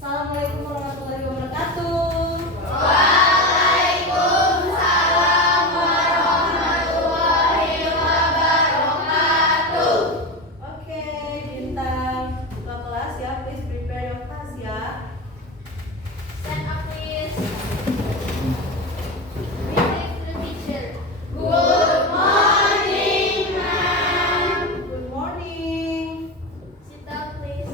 Assalamualaikum warahmatullahi wabarakatuh. Waalaikumsalam warahmatullahi wabarakatuh. Oke, Bintang, buka kelas ya. Please prepare your class ya. Stand up please. Greeting to the teacher. Good morning, ma'am. Good morning. Sit down please.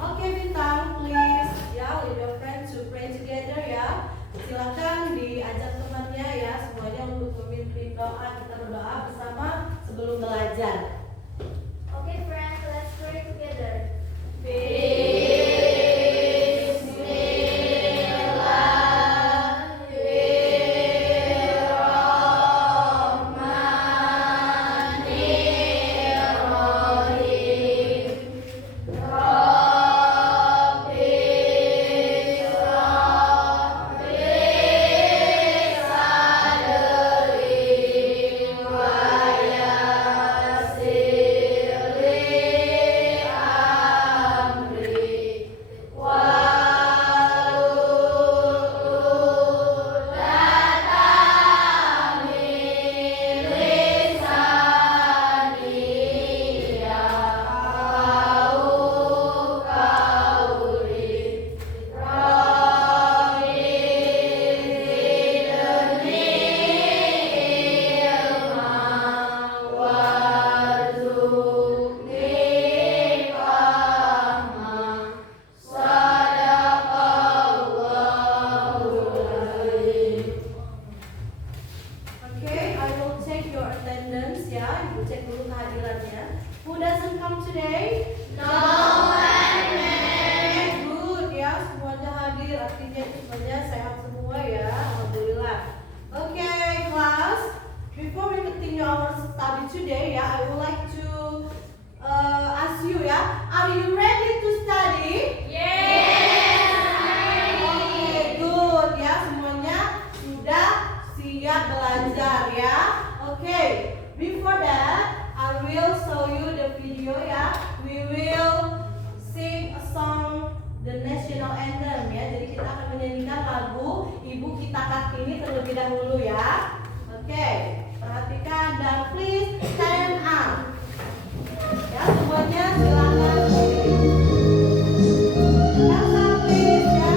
Oke, Bintang, please ya, with your friends to pray together ya. Silakan diajak temannya ya, semuanya untuk memimpin doa. Kita berdoa bersama sebelum belajar. Okay, friends, let's pray together. Okay, I will check your attendance ya. Ibu cek dulu kehadirannya. Who doesn't come today? Okay, good ya, semuanya hadir. Artinya itu semuanya sehat semua ya. Alhamdulillah. Okay, class. Before we continue our study today ya, I would like to ask you ya, are you ready to study? Okay, good ya, semuanya sudah siap belajar ya. Okay, before that I will show you the video ya. We will sing a song, the national anthem ya. Jadi kita akan menyanyikan lagu Ibu Kita Kartini terlebih dahulu ya. Okay, perhatikan dan please stand up. Ya, semuanya silakan. Elsa, please ya.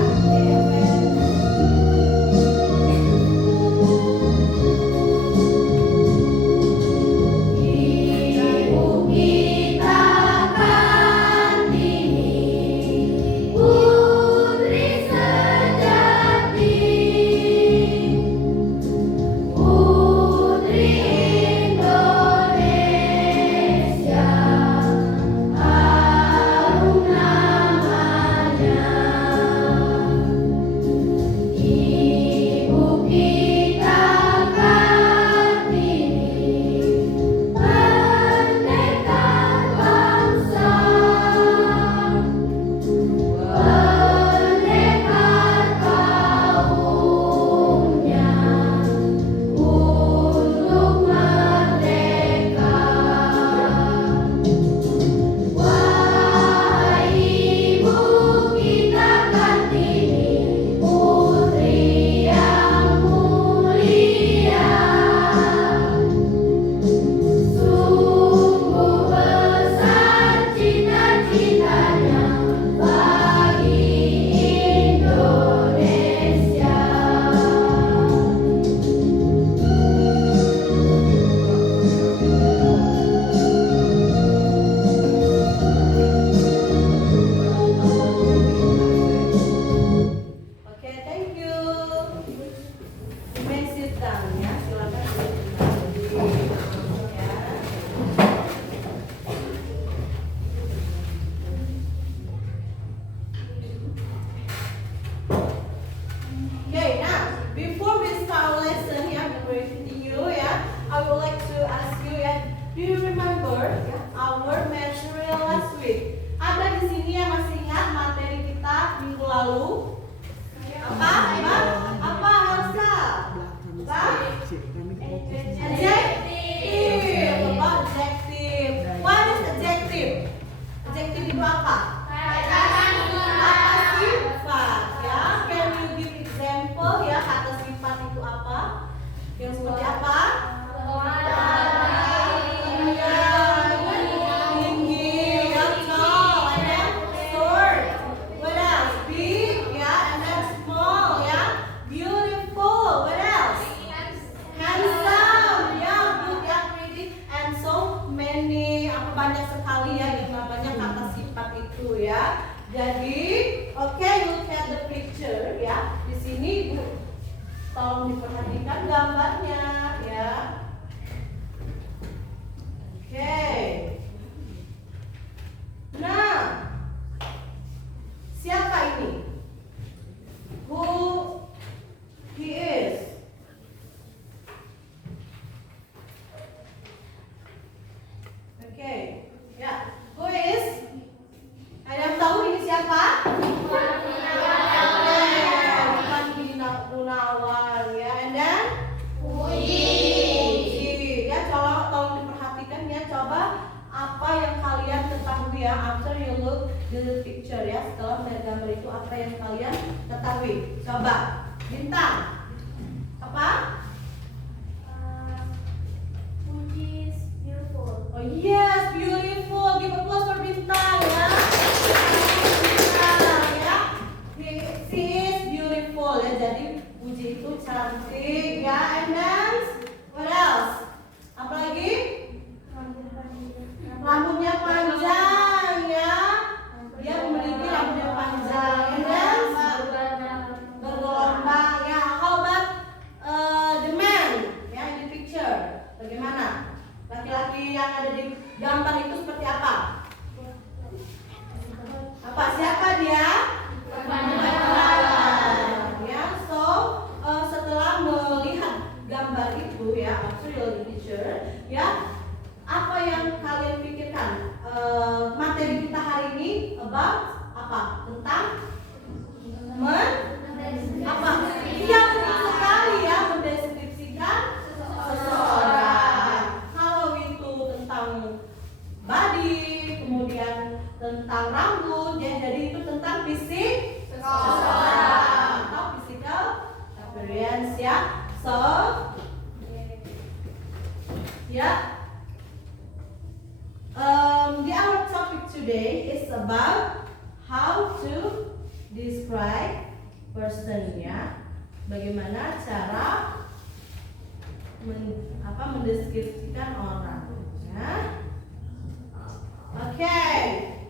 Ibu kita Kartini, putri sejati, putri Indonesia, harum namanya. Ibu kita Kartini, pendekar bangsa, pendekar kaumnya untuk merdeka. Wahai Ibu kita Kartini, putri yang mulia, sungguh besar cita-citanya bagi Indonesia. Okay, thank you. You may sit down ya, silakan duduk ya. Okay, now before we start our lesson ya, before we continue ya, I would like to ask you ya, do you remember ya, our material last week? Ada di sini yang masih ingat materi kita minggu lalu? Apa? Apa Elsa? Apa? Adjective. About adjective. What is apa yang kalian ketahui? Coba, Bintang. Apa? Puji is beautiful. Oh yes, beautiful. Give applause for Bintang ya. Bintang ya. She is beautiful ya. Jadi Puji itu cantik ya. And then what else? Apa lagi? Rambutnya panjang ya. Dia memiliki rambutnya panjang. And then bergelombang ya. How about the man ya in the picture? Bagaimana? Laki-laki yang ada di gambar itu seperti apa? Apa? Siapa dia? Ya, so setelah melihat gambar itu ya, actually the picture, ya, apa yang kalian pikirkan? Materi kita hari ini about apa? Tentang apa? Iya, betul sekali ya, mendeskripsikan seseorang. Kalau itu tentang body, kemudian tentang rambut, ya, jadi itu tentang fisik seseorang atau physical appearance ya. So, ya, our topic today is about how to describe person ya. Bagaimana cara mendeskripsikan orang ya. Okay,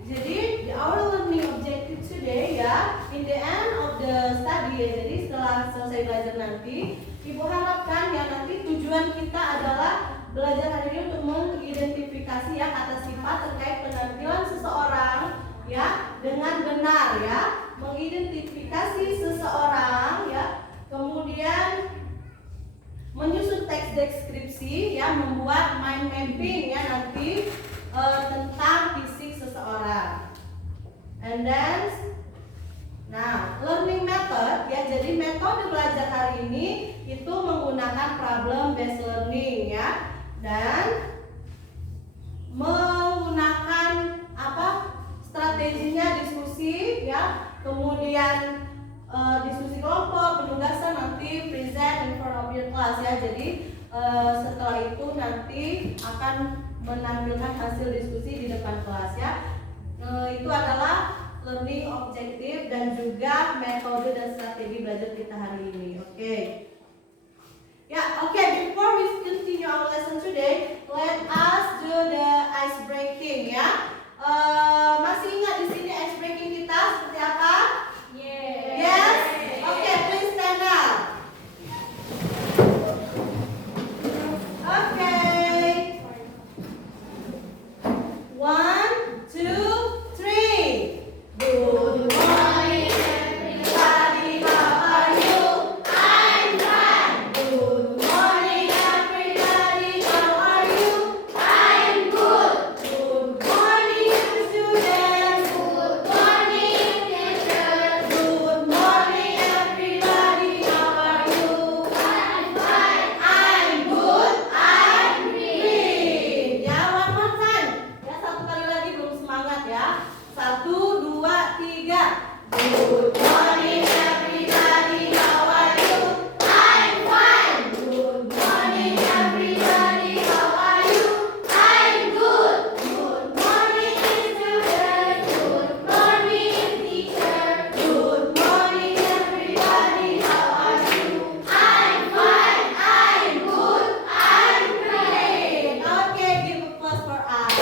jadi our learning objective today ya, in the end of the study ya, jadi setelah selesai belajar nanti, Ibu harapkan ya nanti tujuan kita adalah belajar hari ini untuk mengidentifikasi ya kata sifat terkait penampilan seseorang ya dengan benar ya, mengidentifikasi seseorang ya, kemudian menyusun teks deskripsi ya, membuat mind mapping ya nanti tentang fisik seseorang. And then nah, learning method ya, jadi metode belajar hari ini itu menggunakan problem based learning ya, dan menggunakan apa? Strateginya diskusi ya, kemudian diskusi kelompok, penugasan nanti present in front of your class ya. Jadi setelah itu nanti akan menampilkan hasil diskusi di depan kelas ya. Itu adalah learning objective dan juga metode dan strategi belajar kita hari ini. Oke. Ya, oke. Before we continue our lesson today, let us do the ice breaking ya. Masih ingat di sini ice breaking kita seperti apa? Yes. Okay, please stand up. Okay. 1, 2, 3. Good morning, everybody. How are you? I'm fine. Good morning, everybody. How are you? I'm good. Good morning, students. Good morning, teacher. Good morning, everybody. How are you? I'm fine. I'm good. I'm great. Ya, one more time. Ya, satu kali lagi belum semangat ya. 1, 2, 3. Good morning, everybody. How are you? I'm fine. Good morning, everybody. How are you? I'm good. Good morning, students. Good morning, teacher. Good morning, everybody. How are you? I'm fine. I'm good. I'm great. Okay, give applause for us.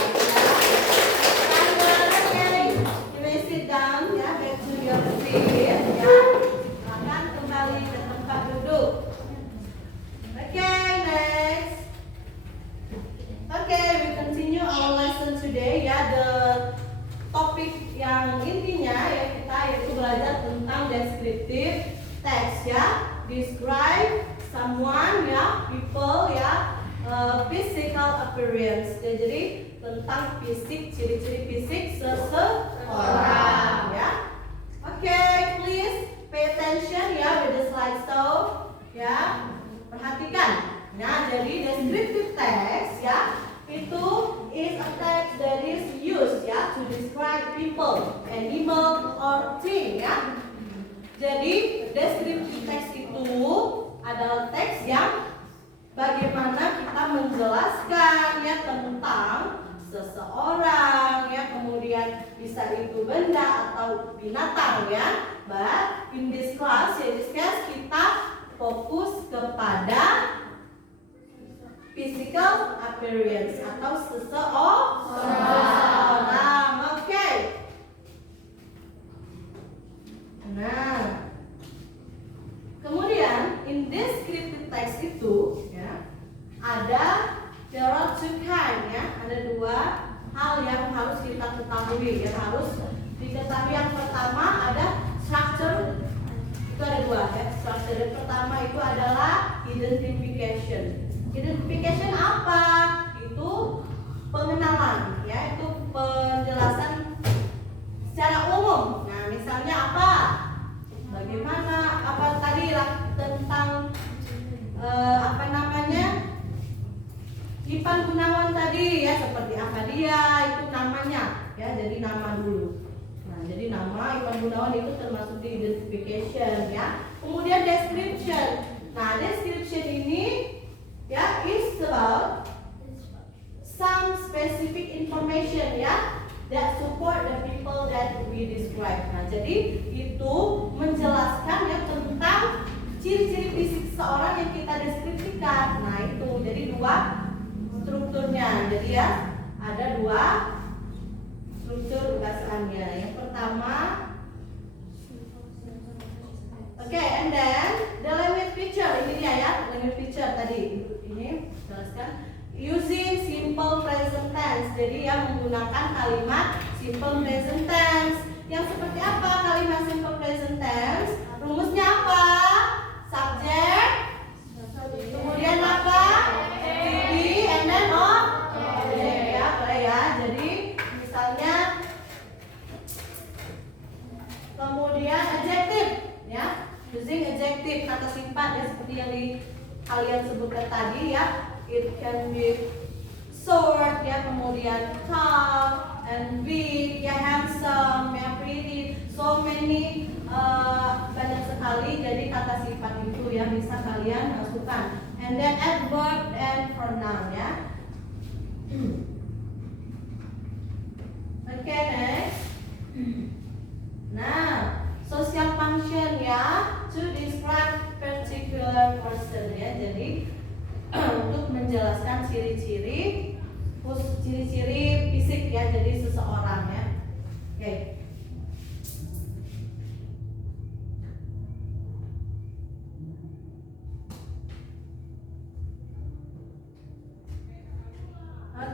Okay, you may sit down ya, back to your seat ya. Silakan kembali ke tempat duduk. Okay, next. Okay, we continue our lesson today ya. The topik yang intinya ya kita yaitu belajar tentang descriptive text ya. Describe someone ya, people ya, physical appearance ya, jadi tentang fisik, ciri-ciri fisik seseorang ya. Okay, please pay attention ya with the slideshow ya. Perhatikan. Nah, jadi descriptive text ya, itu is a text that is used ya to describe people, animal or thing ya. Jadi descriptive text itu adalah teks yang bagaimana kita menjelaskan ya tentang seseorang ya, kemudian bisa itu benda atau binatang ya. But in this class kita fokus kepada physical appearance atau seseorang. Oke. Nah, kemudian in descriptive text itu ya there are two kind ya, ada dua hal yang harus kita ketahui ya, harus diketahui. Yang pertama ada structure, itu ada dua ya. Structure yang pertama itu adalah identification. Identification apa? Itu pengenalan ya, itu penjelasan secara umum. Nah, misalnya apa? Bagaimana apa tadi lah tentang apa namanya? Ipan Gunawan tadi ya, seperti apa dia, itu namanya ya, jadi nama dulu. Nah, jadi nama Ipan Gunawan itu termasuk di identification ya. Kemudian description. Nah, description ini ya is about some specific information ya that support the people that we describe. Nah, jadi itu menjelaskan ya tentang ciri-ciri fisik seseorang yang kita deskripsikan. Nah, itu jadi dua strukturnya. Jadi ya ada dua struktur bahasannya. Yang pertama, and then the language feature. Ini dia ya, language feature tadi. Ini jelaskan using simple present tense. Jadi ya menggunakan kalimat simple present tense. Yang seperti apa kalimat simple present tense? Rumusnya apa? Subject, kemudian apa? And then object ya, boleh ya. Jadi misalnya kemudian adjective ya, using adjective, kata sifat ya, seperti yang kalian sebutkan tadi ya. It can be short ya, kemudian tall and big ya, handsome ya, pretty, so many banyak sekali. Jadi kata sifat itu ya bisa kalian masukkan. And then adverb and pronoun ya. Oke, next. Nah, social function ya, to describe particular person ya. Jadi untuk menjelaskan ciri-ciri fisik ya, jadi seseorang ya. Oke.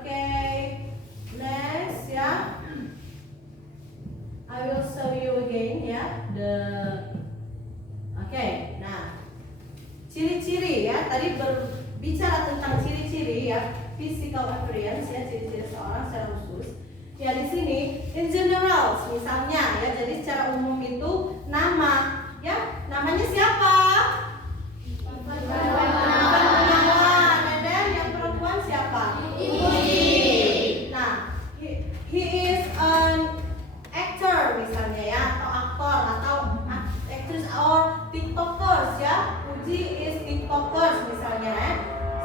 Okay, next ya. I will show you again ya nah ciri-ciri ya. Tadi berbicara tentang ciri-ciri ya, physical appearance ya, ciri-ciri seorang secara khusus. Ya di sini in general misalnya ya, jadi secara umum itu nama ya, namanya siapa? He is an actor misalnya ya, atau aktor atau actress or tiktokers ya. Uji is tiktokers misalnya ya.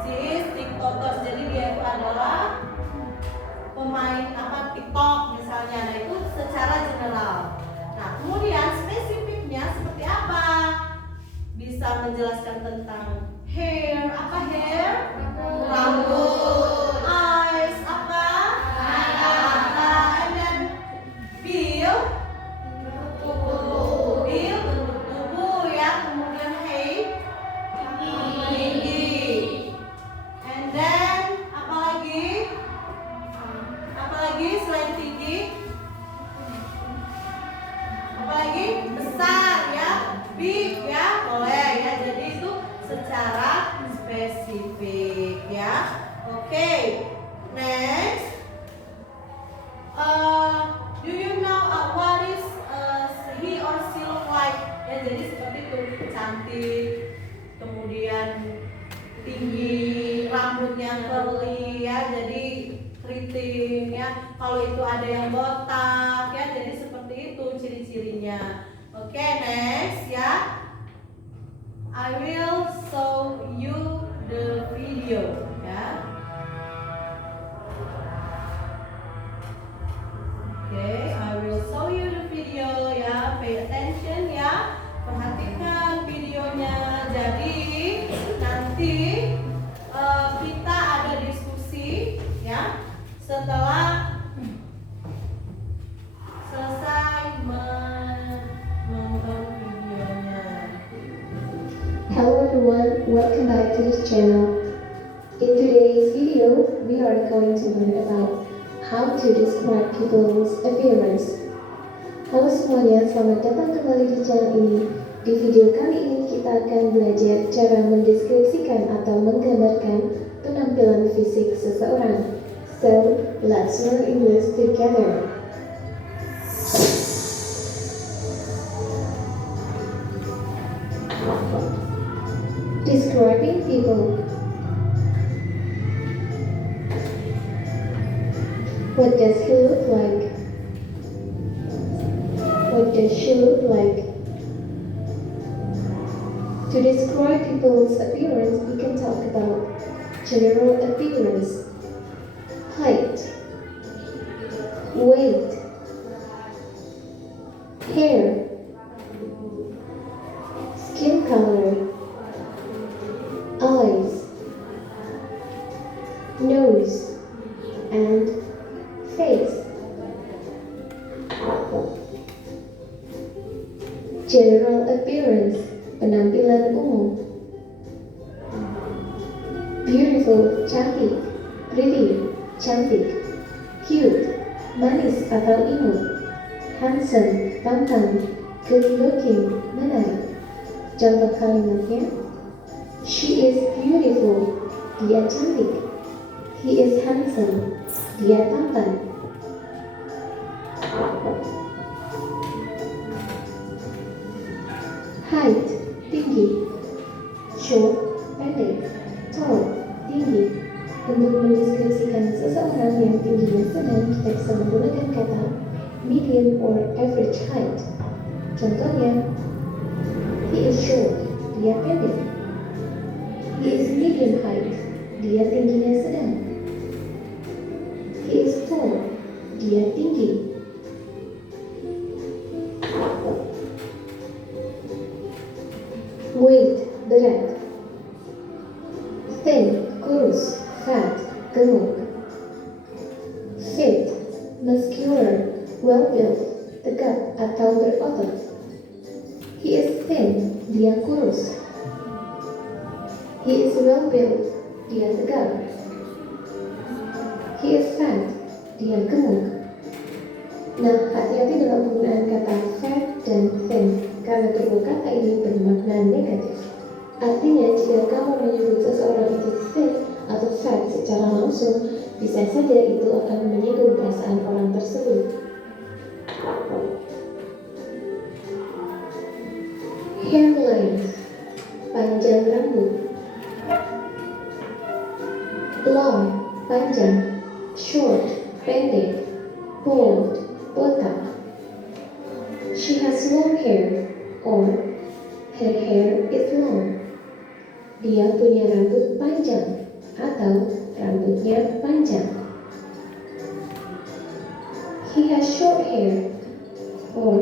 She is tiktokers, jadi dia itu adalah pemain TikTok misalnya. Nah, itu secara general. Nah, kemudian spesifiknya seperti apa? Bisa menjelaskan tentang hair, apa hair? Rambut. Eyes, apa? And then bill, bentuk tubuh ya. Kemudian height, tinggi. And then apa lagi selain tinggi? Apa lagi? Besar ya, big ya, boleh ya. Jadi itu secara spesifik ya. Oke, next. Do you know what is he or she look like? Ya, jadi seperti itu, cantik, kemudian tinggi, rambutnya curly ya, jadi keriting ya. Kalau itu ada yang botak ya, jadi seperti itu ciri-cirinya. Okay, next ya. I will show you the video ya. Okay, I will show you the video ya. Pay attention ya. Perhatikan videonya. Jadi nanti kita ada diskusi ya setelah selesai menonton videonya. Hello everyone, welcome back to this channel. In today's video, we are going to learn about how to describe people's appearance. Halo semuanya, selamat datang kembali di channel ini. Di video kali ini kita akan belajar cara mendeskripsikan atau menggambarkan penampilan fisik seseorang. So, let's learn English together. Describing people. What does he look like? What does she look like? To describe people's appearance, we can talk about general appearance, height, weight, hair, skin color, eyes, nose, and face. General appearance, penampilan umum. Beautiful, cantik. Pretty, cantik. Cute, manis atau imut. Handsome, tampan. Good looking, menarik. Contoh kalimatnya: She is beautiful, dia cantik. He is handsome, dia tampan. Height, tinggi. Short, pendek. Tall, tinggi. Untuk mendeskripsikan seseorang yang tingginya sedang, kita bisa menggunakan kata medium or average height. Contohnya, he is short, dia pendek. He is medium height, dia tingginya sedang. He is tall, dia tinggi. Weight, berat. Thin, kurus. Fat, gemuk. Fit, muscular, well-built, tegap atau berotot. He is thin, dia kurus. He is well-built, dia tegap. He is fat, dia gemuk. Nah, hati-hati dalam penggunaan kata fat dan thin, karena kedua kata ini bermakna negatif. Artinya, jika kamu menyebut seseorang itu thin atau fat secara langsung, bisa saja itu akan menyinggung perasaan orang tersebut. Hair length, panjang rambut. Long, panjang. Short, pendek. Bald, botak. She has long hair, or her hair is long. Dia punya rambut panjang, atau rambutnya panjang. He has short hair, or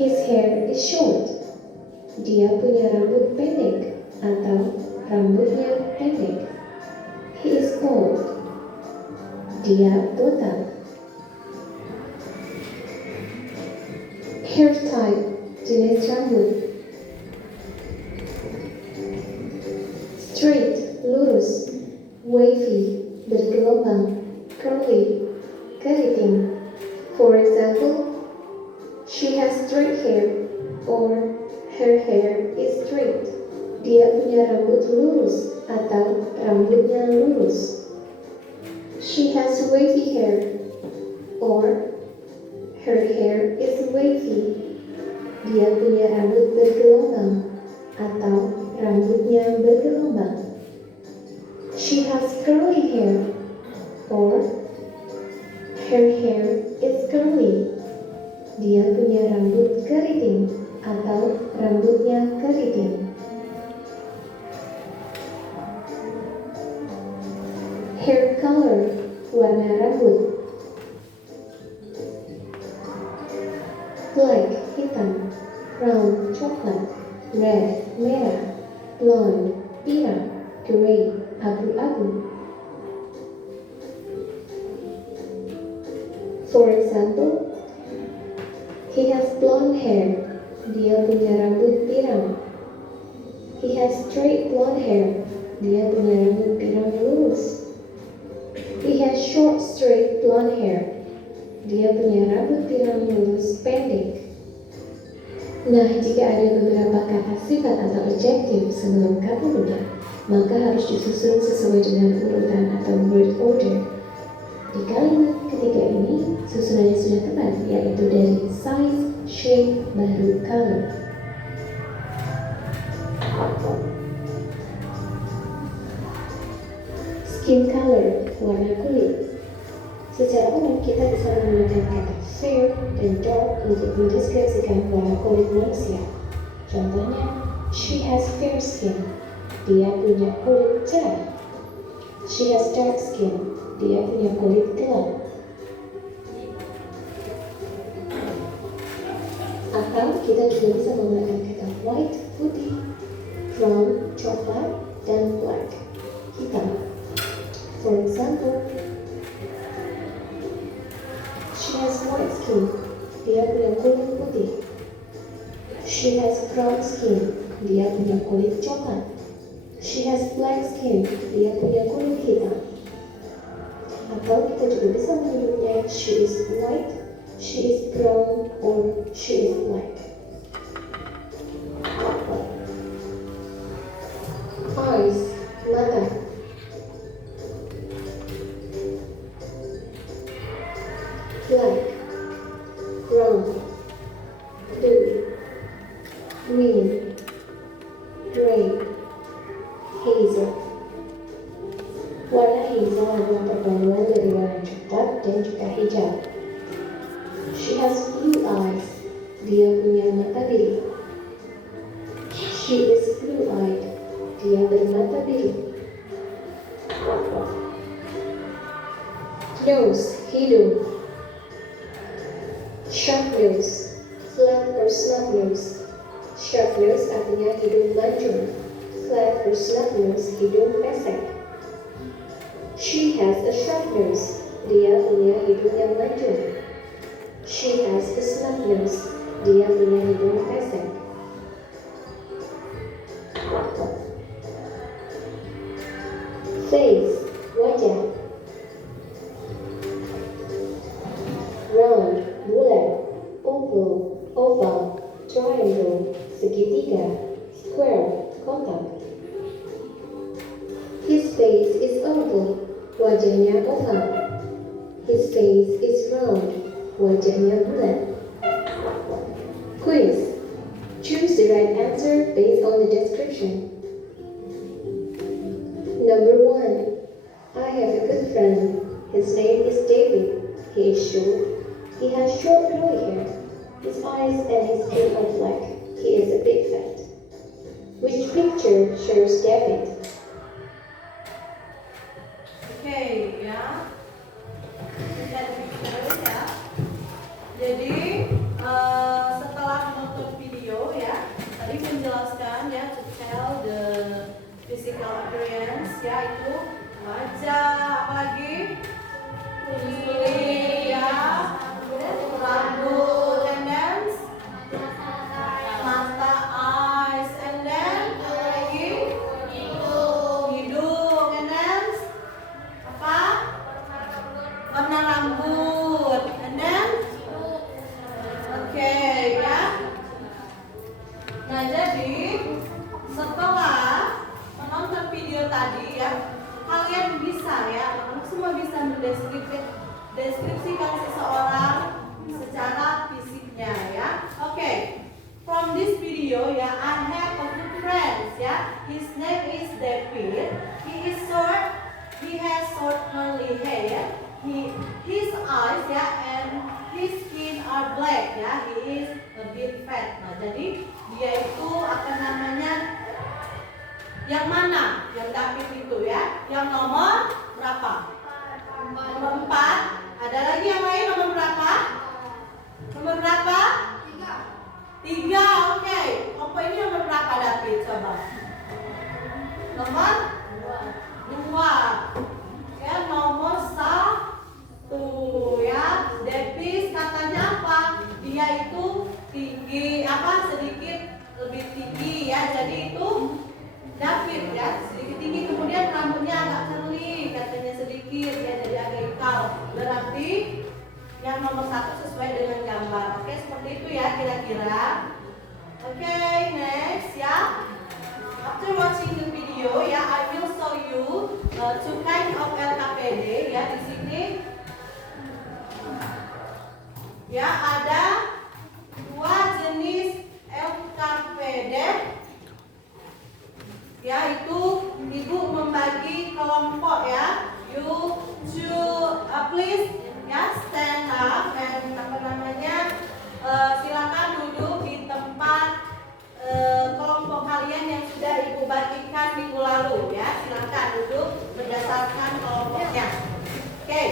his hair is short. Dia punya rambut pendek, atau rambutnya pendek. He is bald. Dia botak. Hair type, jenis rambut. Straight, lurus. Wavy, bergelombang. Curly, keriting. For example, she has straight hair, or her hair is straight. Dia punya rambut lurus, atau rambutnya lurus. She has wavy hair, or her hair is wavy. Dia punya rambut bergelombang, atau rambutnya bergelombang. She has curly hair, or her hair is curly. Dia punya rambut rambutnya keriting. Hair color, warna rambut. Black, hitam. Brown, coklat. Red, merah. Blonde, pirang. Gray, abu-abu. For example, he has blonde hair. Dia punya rambut pirang. He has straight blonde hair. Dia punya rambut pirang lurus. He has short straight blonde hair. Dia punya rambut pirang lurus pendek. Nah, jika ada beberapa kata sifat atau adjektif sebelum kata benda, maka harus disusun sesuai dengan urutan atau word order. Di kalimat ketiga ini, susunannya sudah tepat, yaitu dari size, shape, baru color. Skin color, warna kulit. Secara umum kita bisa menggunakan kata fair dan dark untuk mendeskripsikan warna kulit manusia. Contohnya, she has fair skin. Dia punya kulit cerah. She has dark skin. Dia punya kulit gelap. Atau kita juga bisa menggunakan kata white, putih, brown, coklat, dan black, hitam. For example, she has white skin. Dia punya kulit putih. She has brown skin. Dia punya kulit coklat. She has black skin. Dia punya kulit hitam. Atau kita juga bisa menyebutnya she is white, she is brown, or she is black. Eyes, mata. Black, brown, blue, green, gray, hazel. Warna hazel adalah perpaduan dari warna coklat dan juga hijau. She has blue eyes. Dia punya mata biru. She is blue-eyed. Dia bermata biru. Nose, hidung. Sharp nose, flat or snub nose. Sharp nose artinya hidung mancung. Flat or snub nose, hidung pesek. She has a sharp nose. Dia punya hidung yang mancung. She has a snub nose. Dia punya hidung pesek. Face, wajah. Round, bulat. Oval, oval. Triangle, segitiga. Square, kotak. His face is oval. Wajahnya oval. His face is round. Wajahnya bulat. Quiz. Choose the right answer based on the description. Number 1. I have a good friend. His name is David. He is short. He has short curly hair. His eyes and his skin are black. He is a big fat. Which picture shows David? Oke, ya. Lihat video ya. Jadi setelah menonton video ya, tadi menjelaskan ya to tell the physical appearance ya, itu wajah, apalagi kulit ya, rambut, and then mata, eyes, and then lagi hidung, and then apa? Warna rambut, and then oke ya. Nah, jadi setelah menonton video tadi ya, kalian bisa ya, teman-teman semua bisa mendeskripsikan seseorang secara fisiknya ya. Oke. From this video ya, I have a good friend ya. His name is David. He is short. He has short curly hair. His eyes ya, and his skin are black ya, he is a bit fat. Nah, jadi dia itu apa namanya? Yang mana? Yang David itu ya. Yang nomor berapa? Nomor 4. Ada lagi yang lain nomor berapa? Nomor berapa? 3. Oke. Opo ini nomor berapa David? Coba. Nomor 2. Ya, nomor 1 ya. David katanya apa? Dia itu tinggi apa? Sedikit lebih tinggi ya. Jadi itu David ya, sedikit tinggi, kemudian rambutnya agak curly, katanya sedikit ya, jadi agak ikal. Berarti yang nomor 1 sesuai dengan gambar. Oke, seperti itu ya kira-kira. Oke, next ya. After watching the video ya, I will show you two kind of LKPD ya. Di sini ya ada 2 jenis LKPD. Ya, itu ibu membagi kelompok ya. You should please ya stand up dan apa namanya silakan duduk di tempat kelompok kalian yang sudah ibu bagikan minggu lalu ya. Silakan duduk berdasarkan kelompoknya. Oke.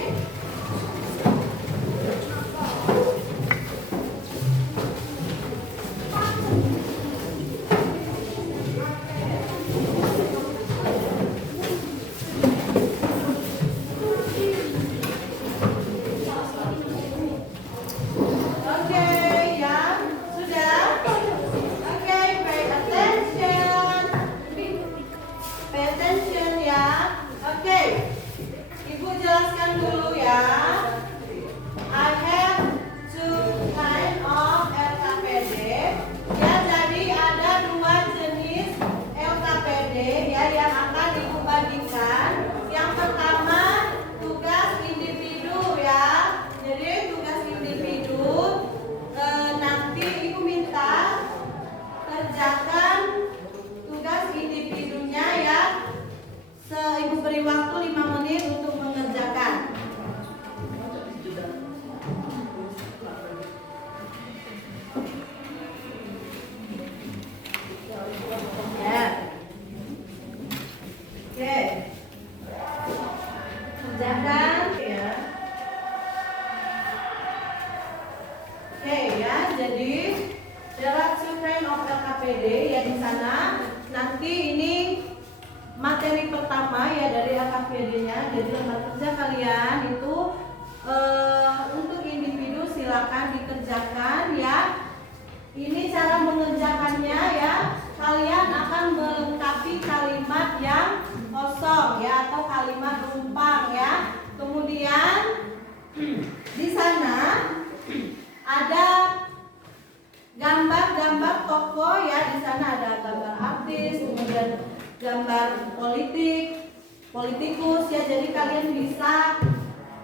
Politikus ya, jadi kalian bisa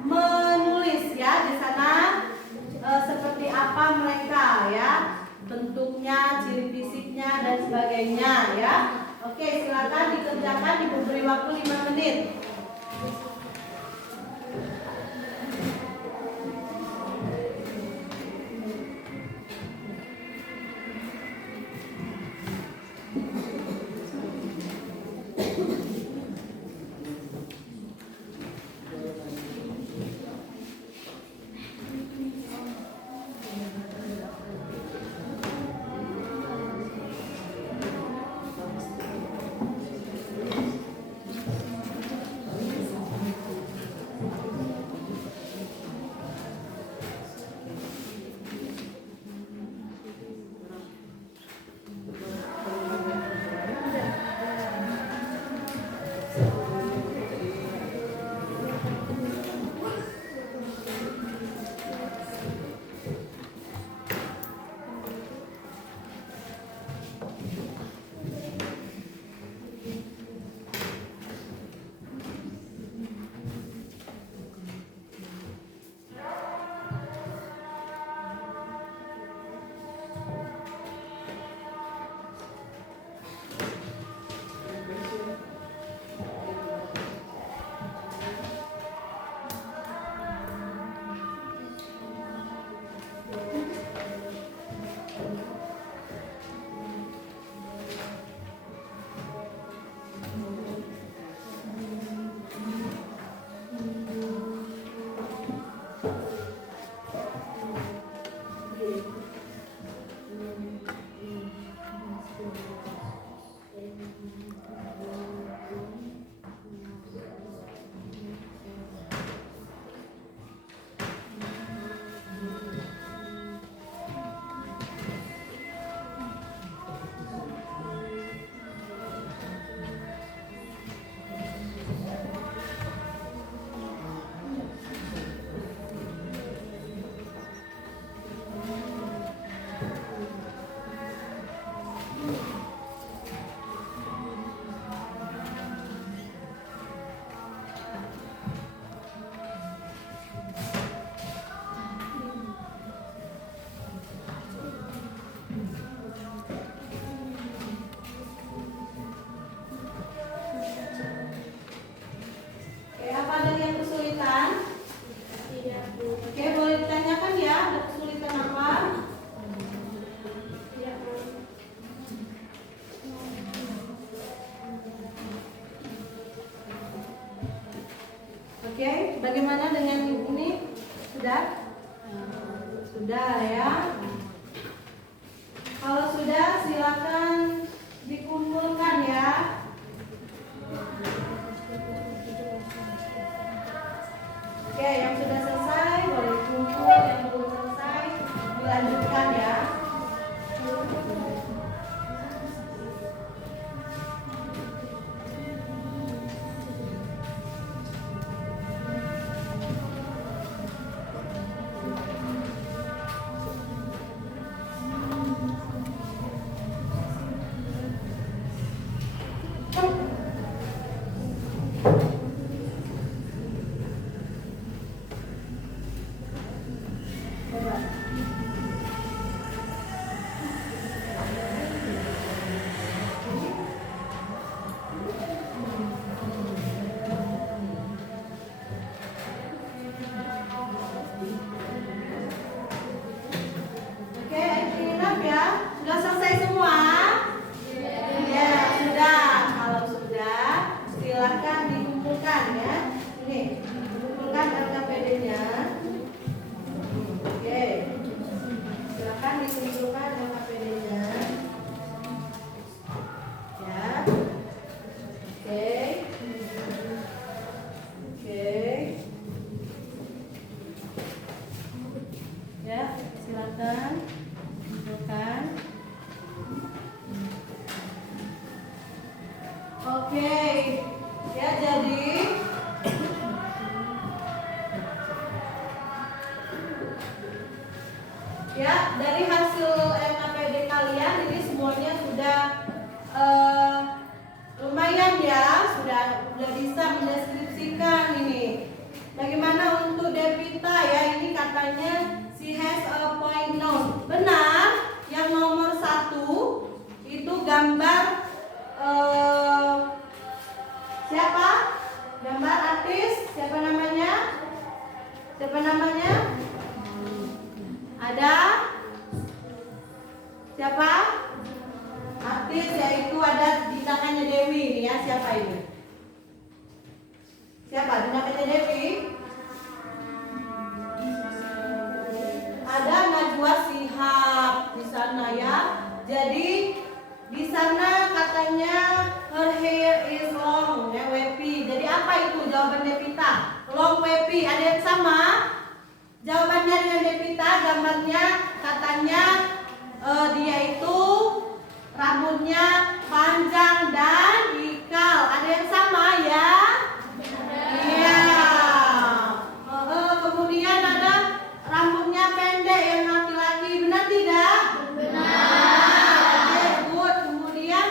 menulis ya di sana seperti apa mereka ya, bentuknya, ciri fisiknya dan sebagainya ya. Oke, silakan dikerjakan, diberi waktu 5 menit. Oke, bagaimana dengan ini? Sudah? Sudah ya. Kalau sudah silakan dikumpulkan ya. Oke, yang sudah selesai boleh dikumpul, yang belum selesai dilanjutkan ya. Oke, enough ya. Sudah selesai semua? Ya, sudah. Kalau sudah, silakan dikumpulkan ya. Ini, kumpulkan LKPD-nya. Oke. Silakan dikumpulkan LKPD-nya. Ya. Oke. Oke. Ya, silakan kumpulkan. Oke. Ya, jadi ya, dari hasil LKPD kalian ini semuanya sudah lumayan ya, sudah bisa mendeskripsikan ini. Bagaimana untuk Devita ya, ini katanya she has a point nose. Benar, yang nomor 1 itu gambar siapa? Gambar artis, siapa namanya? Siapa namanya? Ada? Siapa? Artis, yaitu ada di tangannya Dewi ini ya. Siapa ini? Siapa di tangannya Dewi? Ada Najwa Shihab di sana ya. Jadi di sana katanya her hair is long, ya, wavy. Jadi apa itu jawaban Devita? Long wavy. Ada yang sama? Jawabannya dengan Devita, gambarnya katanya dia itu rambutnya panjang dan ikal. Ada yang sama ya? Iya. Kemudian ada rambutnya pendek yang laki-laki. Benar tidak? Oke, good. Kemudian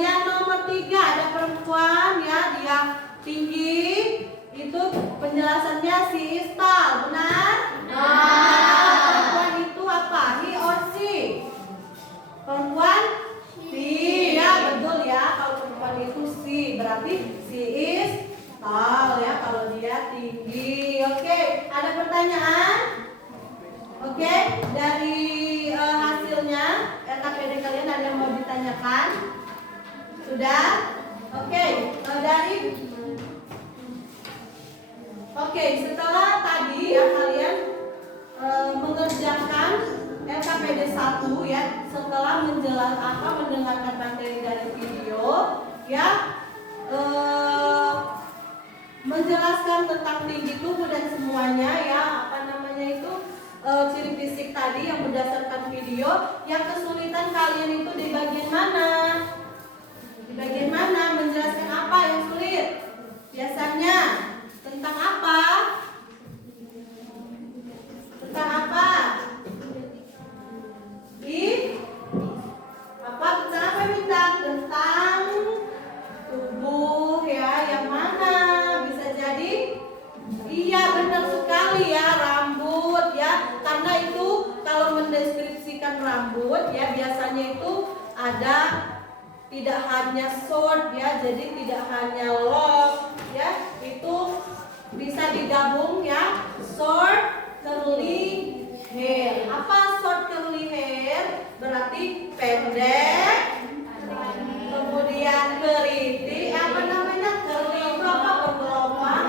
yang nomor 3 ada perempuan ya, dia tinggi. Itu penjelasannya si is tall. Benar? Perempuan itu apa? He or she? Perempuan si, ya betul ya. Kalau perempuan itu si, berarti si is tall ya, kalau dia tinggi. Oke, ada pertanyaan? Oke, dari hasilnya LKPD kalian ada yang mau ditanyakan? Sudah? Oke, setelah tadi ya kalian mengerjakan LKPD 1 ya, setelah mendengarkan materi dari video ya, menjelaskan tentang tinggi tubuh dan semuanya ya, ciri fisik tadi yang berdasarkan video. Yang kesulitan kalian itu di bagian mana? Di bagian mana? Menjelaskan apa yang sulit? Biasanya tentang apa? Tentang apa? Tentang apa bintang? Tentang tubuh ya, yang mana? Bisa jadi iya, benar sekali ya, rambut ya. Karena itu kalau mendeskripsikan rambut ya, biasanya itu ada tidak hanya short ya, jadi tidak hanya long ya, itu bisa digabung ya, short curly hair. Apa short curly hair? Berarti pendek, kemudian curly, apa namanya, curly itu apa, bergelombang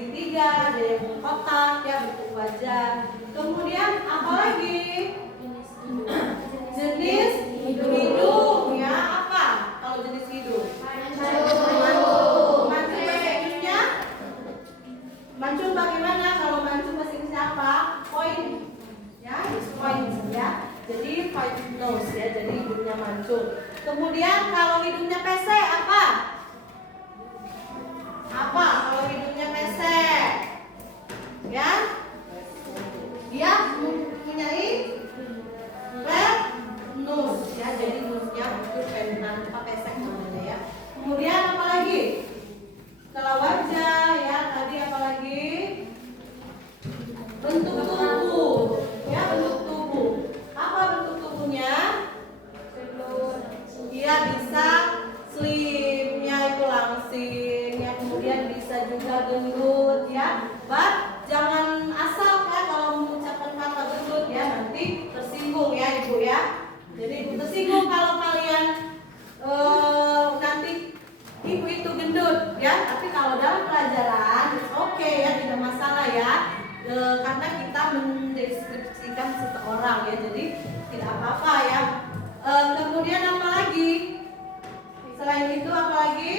segitiga, ada yang kotak ya, bentuk wajah. Kemudian apa lagi? Jenis hidung ya, apa kalau jenis hidung? Mancung. Mancung bahasa Inggrisnya? Mancung bagaimana? Kalau mancung bahasa Inggrisnya apa? Point ya, point ya. Jadi point nose ya, jadi hidungnya mancung. Kemudian kalau hidungnya pesek apa? Apa kalau hidungnya pesek? Ya? Dia mempunyai flat nose ya, jadi nose-nya itu pendek apa pesek namanya ya. Kemudian apa lagi? Kalau wajah ya, tadi apa lagi? Bentuk tubuh ya, bentuk tubuh. Apa bentuk tubuhnya? Dia bisa slim ya, itu langsing ya, kemudian bisa juga gendut ya. But jangan asal kan kalau mengucapkan kata gendut ya, nanti tersinggung ya ibu ya. Jadi ibu tersinggung kalau kalian nanti ibu itu gendut ya. Tapi kalau dalam pelajaran oke ya, tidak masalah ya. Karena kita mendeskripsikan seseorang ya, jadi tidak apa-apa ya. Kemudian apa lagi? Selain itu apa lagi?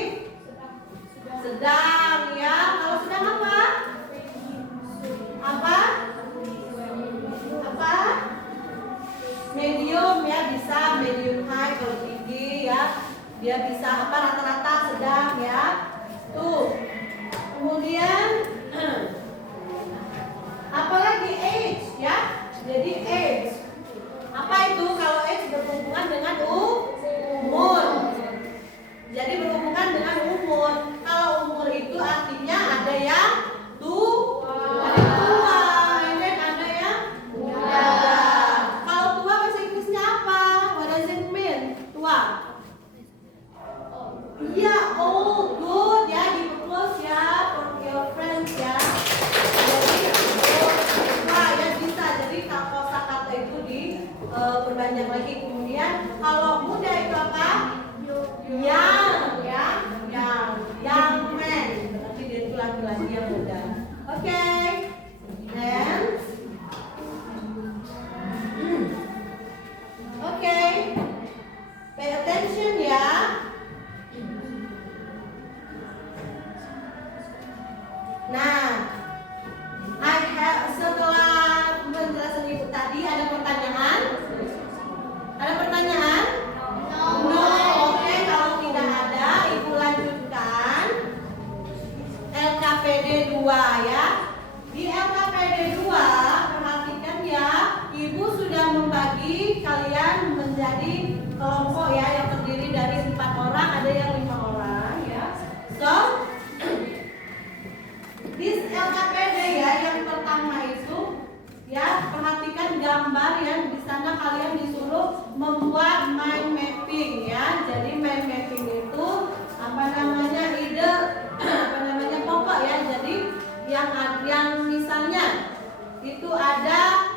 Sedang ya. Kalau sedang apa? Apa? Apa? Medium ya, bisa medium high kalau tinggi ya. Dia bisa apa, rata-rata sedang ya. Tuh. Kemudian apalagi age ya. Jadi age. Apa itu? Kalau age berhubungan dengan umur. Jadi berhubungan dengan umur. Kalau umur itu artinya ada yang tua, dan ada yang muda. Kalau tua bahasa Inggrisnya apa? What does it mean? Tua. Iya, old, good ya, give applause ya for your friends ya. Jadi tua ya bisa. Jadi kalau kosakata itu diperbanyak lagi. Kemudian kalau muda itu apa? Young ya, young man. Berarti dia itu laki-laki yang muda. Oke. Then oke. Pay attention ya. Nah, setelah penjelasan ibu tadi ada pertanyaan? Ada pertanyaan? No. Oke, kalau tidak ada, ibu lanjutkan LKPD 2 ya. Di LKPD 2 perhatikan ya, ibu sudah membagi kalian menjadi kelompok ya, yang terdiri dari 4 orang, ada yang 5 orang ya. So this LKPD ya, yang pertama itu ya, perhatikan gambar yang di sana kalian disuruh membuat mind mapping ya. Jadi mind mapping itu apa namanya, ide apa namanya, pokok ya. Jadi yang misalnya itu ada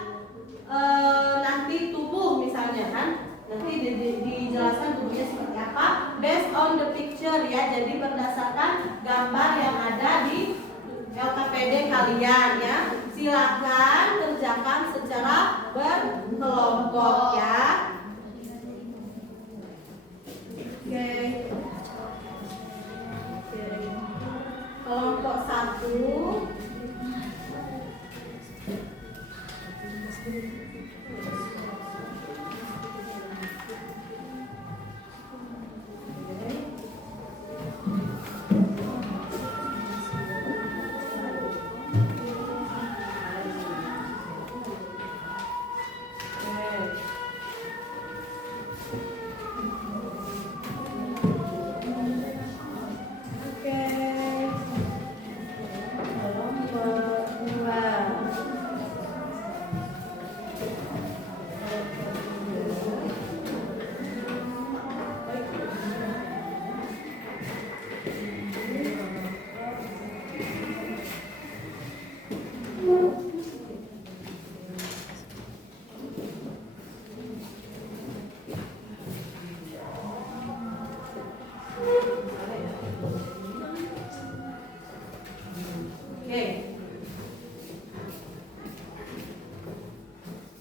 nanti tubuh misalnya kan, nanti dijelaskan tubuhnya seperti apa based on the picture ya. Jadi berdasarkan gambar yang ada di LKPD kalian ya. Silakan kerjakan secara berkelompok ya. Oke. Kelompok 1. Oke.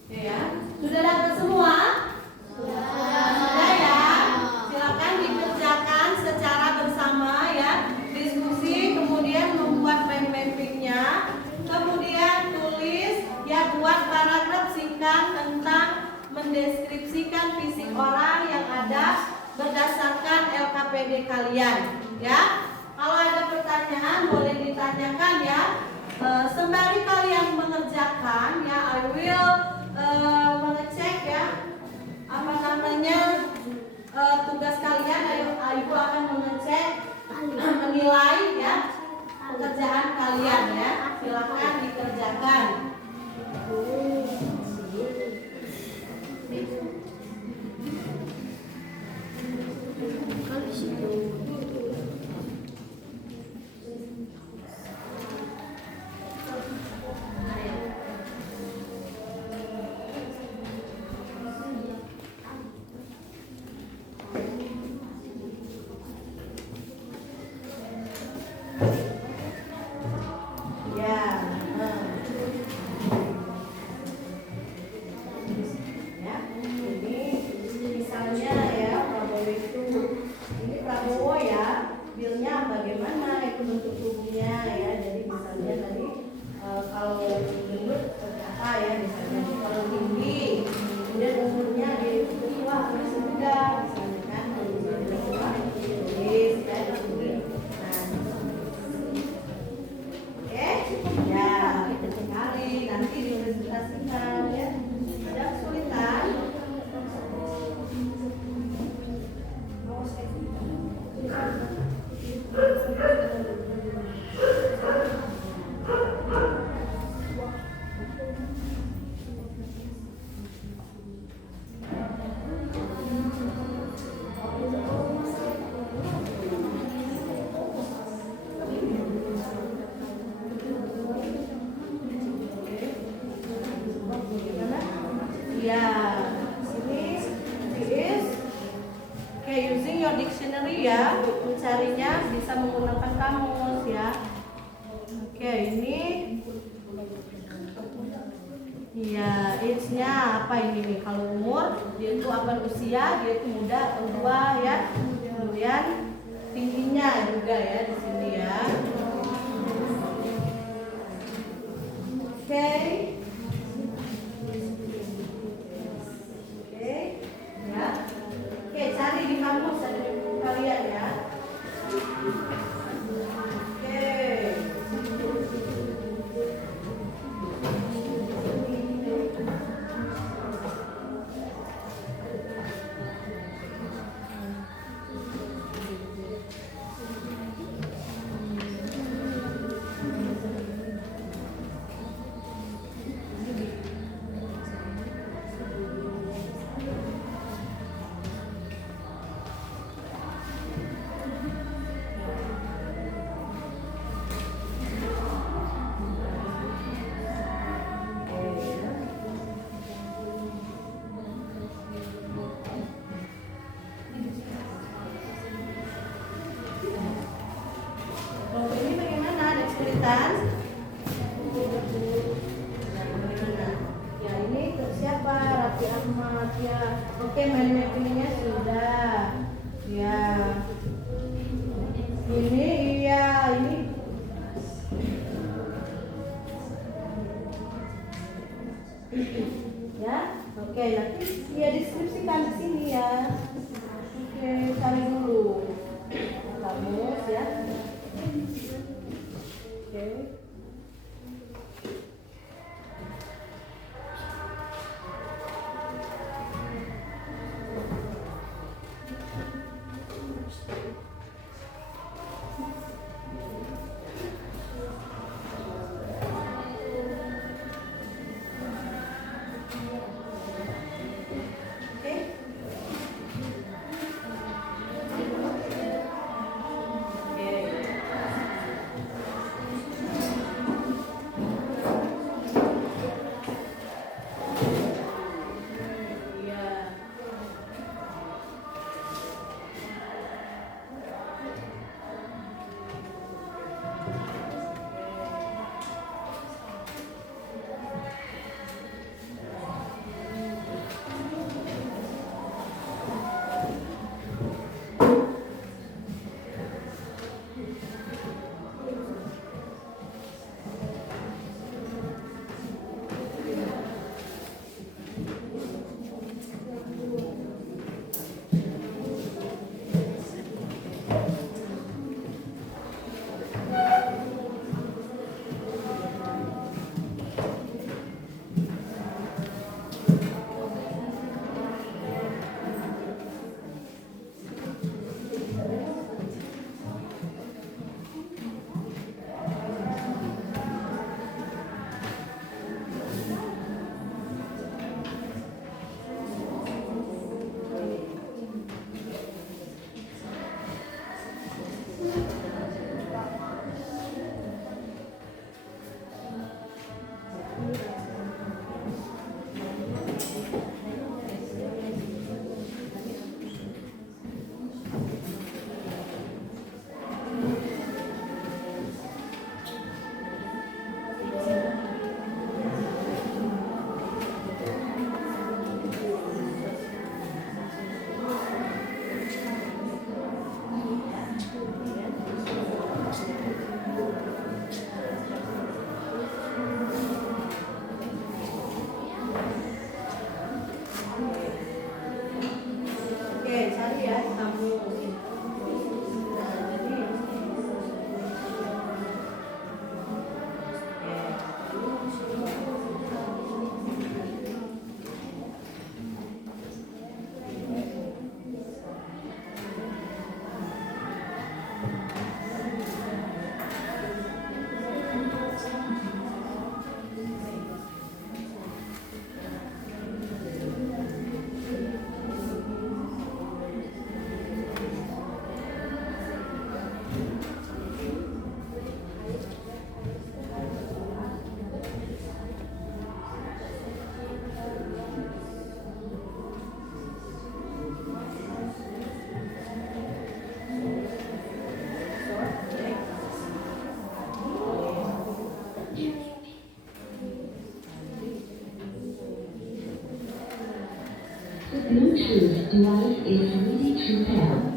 Oke ya. Sudah dapat semua? Sudah ya. Silakan dikerjakan secara bersama ya. Diskusi, kemudian membuat mind mappingnya, kemudian tulis ya, buat paragraf singkat tentang mendeskripsikan fisik orang yang ada berdasarkan LKPD kalian ya. Kalau ada pertanyaan boleh ditanyakan ya. Sembari kalian mengerjakan ya, I will mengecek ya apa namanya tugas kalian. Ibu akan mengecek, menilai ya pekerjaan kalian ya. Silakan dikerjakan. Using your dictionary ya, mencarinya bisa menggunakan kamus ya. Oke, ini ya, age-nya apa ini nih? Kalau umur, dia itu apa, usia, dia itu muda atau tua ya. Kemudian tingginya juga ya di sini ya. Oke. Ya. Oke, cari di kamus, ada di buku kalian ya. Oke. Ya, ini untuk siapa? Raffi Ahmad ya. Oke, mind mappingnya sudah. Ya. Ini iya, ini. Ya, oke, nanti ya deskripsikan di sini ya. Oke, cari dulu kamus ya. Oke. Bluetooth device is ready to pair.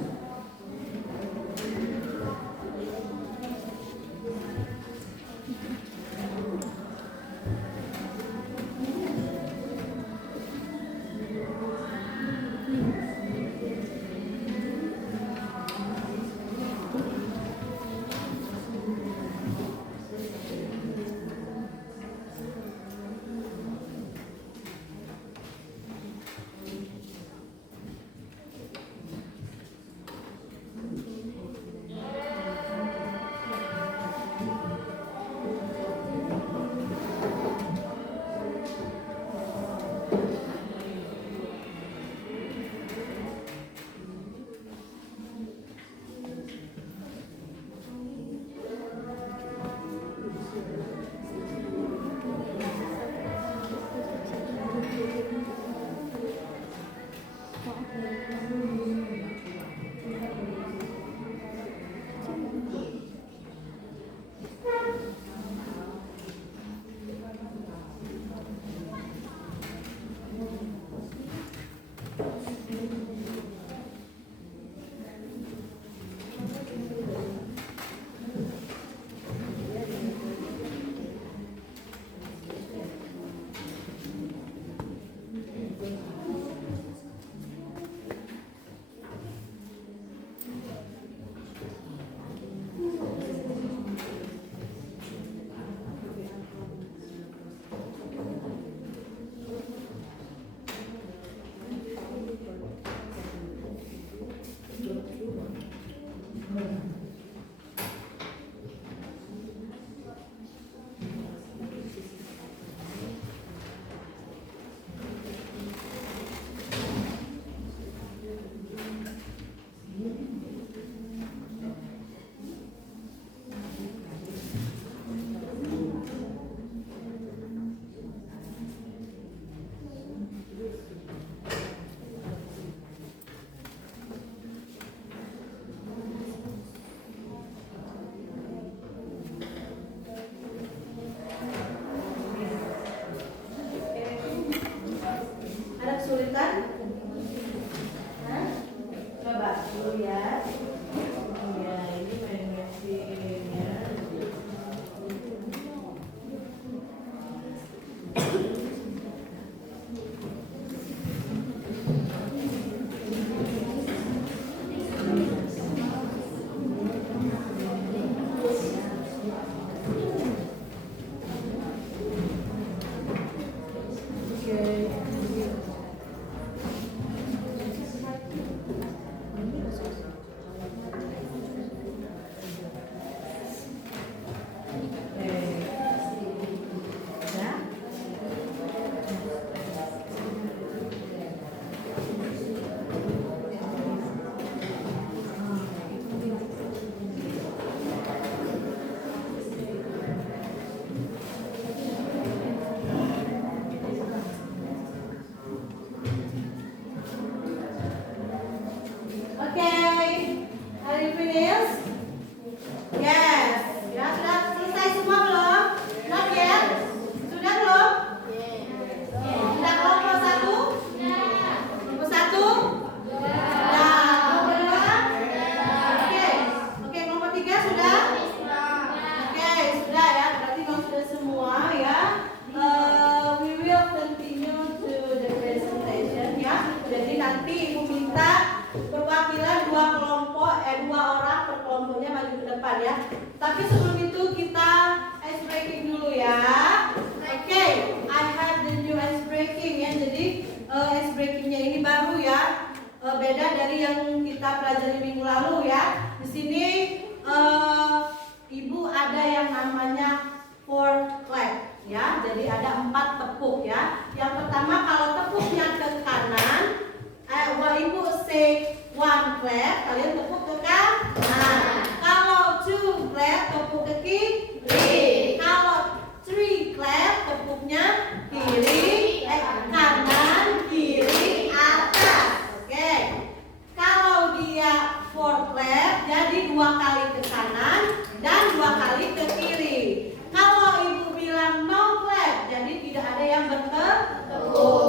Kalau ibu bilang no clap, jadi tidak ada yang bertepuk.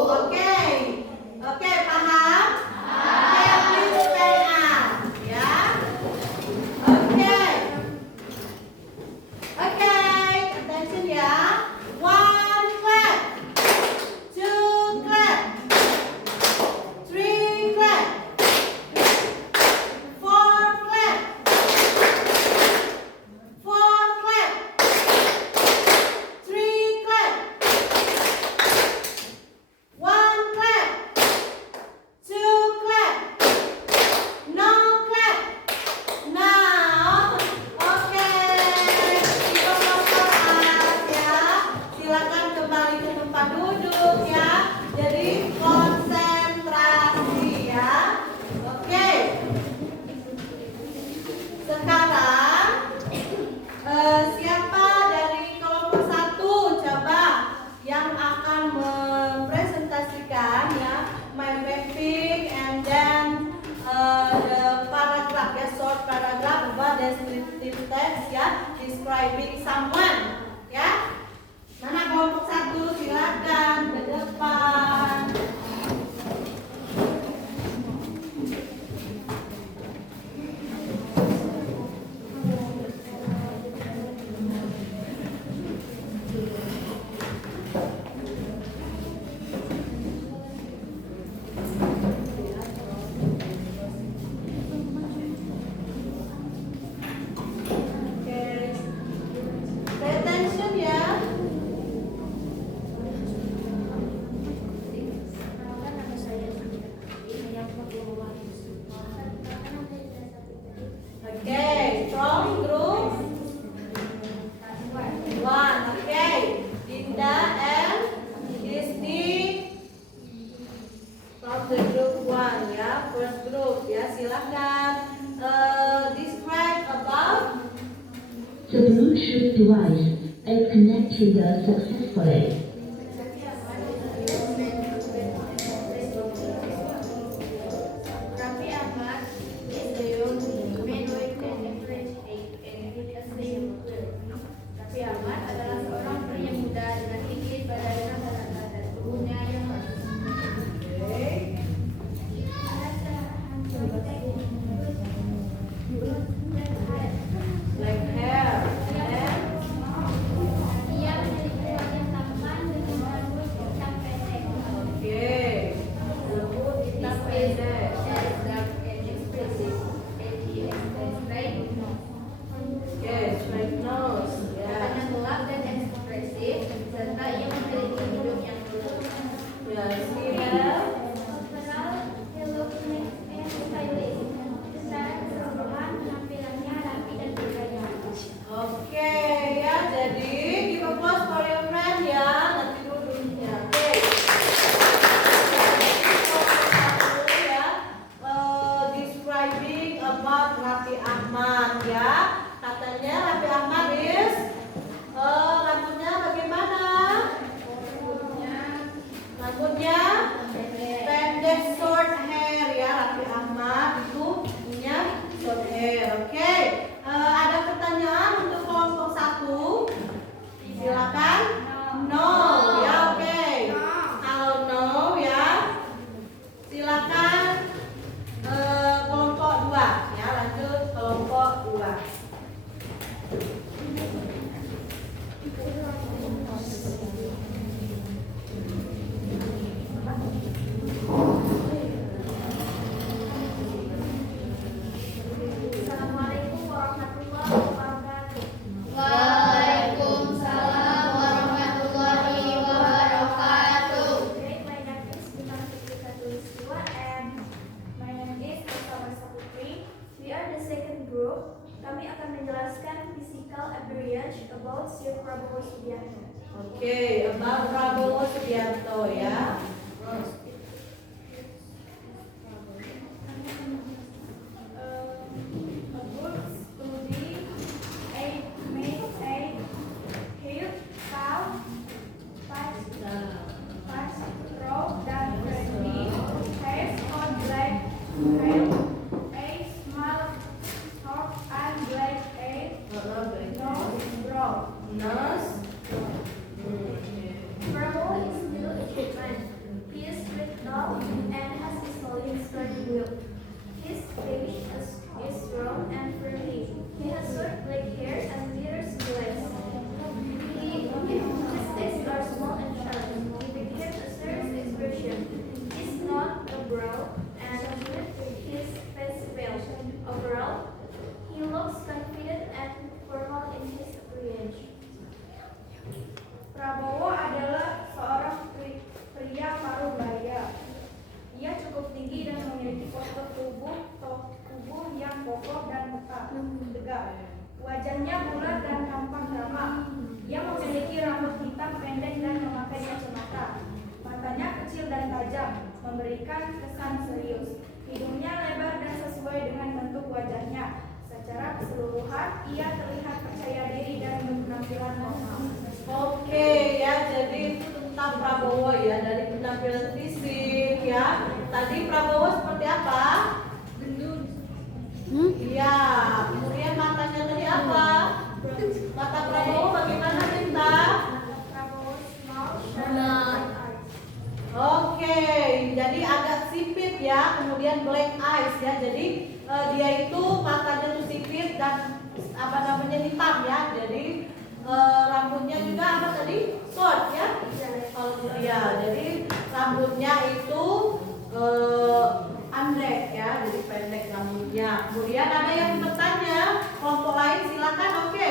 describing someone, ya. Mana kelompok 1? Silakan ke depan. Pay attention ya. Okay, from group 1. Okay, Dinda and Disney from the group 1 ya, first group ya. Silakan describe about. The Bluetooth device is connected successfully. Raffi Ahmad is the only man who can differentiate and read a single word. Raffi Ahmad adalah seorang pria muda dengan tinggi badan rata-rata dan tubuhnya yang bagus. Okay. Like hair. And Ia memiliki wajah tampan dengan rambut hitam pendek. okay. Lembut hitam His face pendek. is dark and expressive, and he has a straight nose. Okay, straight nose. Matanya Ya. gelap dan ekspresif, serta ia memiliki hidung yang lurus. Ya, see hair. Overall, he looks neat and stylish. Secara keseluruhan, penampilannya rapi dan bergaya. Oke, ya. Jadi give applause for your friend ya. Nanti dulu dulunya. Oke. Ya. Describing about Raffi Ahmad ya. Katanya Raffi Ahmad is rambutnya bagaimana? Rambutnya pendek, short hair ya. Raffi Ahmad itu punya short hair. Oke. Ada pertanyaan untuk kelompok 1? Silakan. No. Ya, oke. Kalau no ya, silakan kelompok 2 ya. Lanjut kelompok 2. Assalamualaikum warahmatullahi wabarakatuh. Waalaikumsalam warahmatullahi wabarakatuh. Okay, my name is Bintang Fitri Katulistiwa and my name is Mustafa Saputri. We are the second group. Kami akan menjelaskan physical appearance about Sir Prabowo Subianto. Oke, about Prabowo Subianto ya. A good study, make a hair, cow, fast, row, dan friendly, hair on black hair, a small, short and black hair, nose, brown. Nose. Prabowo is middle-aged man. He is straight tall and has a solid sturdy build. His face is round and firmly. He has short black hair and mirrors legs. His eyes are small and sharp. He has a serious expression. His not a brow and his face well. Overall, he looks confident and formal in his appearance. Prabowo adalah seorang pria paruh baya. Ia cukup tinggi dan memiliki postur tubuh yang kokoh dan tegak. Wajahnya bulat dan tampak ramah. Ia memiliki rambut hitam pendek dan memakai kacamata. Matanya kecil dan tajam, memberikan kesan serius. Hidungnya lebar dan sesuai dengan bentuk wajahnya. Secara keseluruhan, ia terlihat percaya diri dan berpenampilan normal. Oke ya, jadi itu tentang Prabowo ya, dari penampilan fisik ya. Tadi Prabowo seperti apa? Gendut. Iya. Kemudian matanya tadi apa? Mata kemudian black eyes ya. Jadi dia itu matanya tuh sipit dan apa namanya hitam ya. Jadi rambutnya juga apa tadi? Short ya. Kalau ya, jadi rambutnya itu pendek ya, jadi pendek rambutnya. Kemudian ada yang bertanya, kelompok lain silakan. Oke,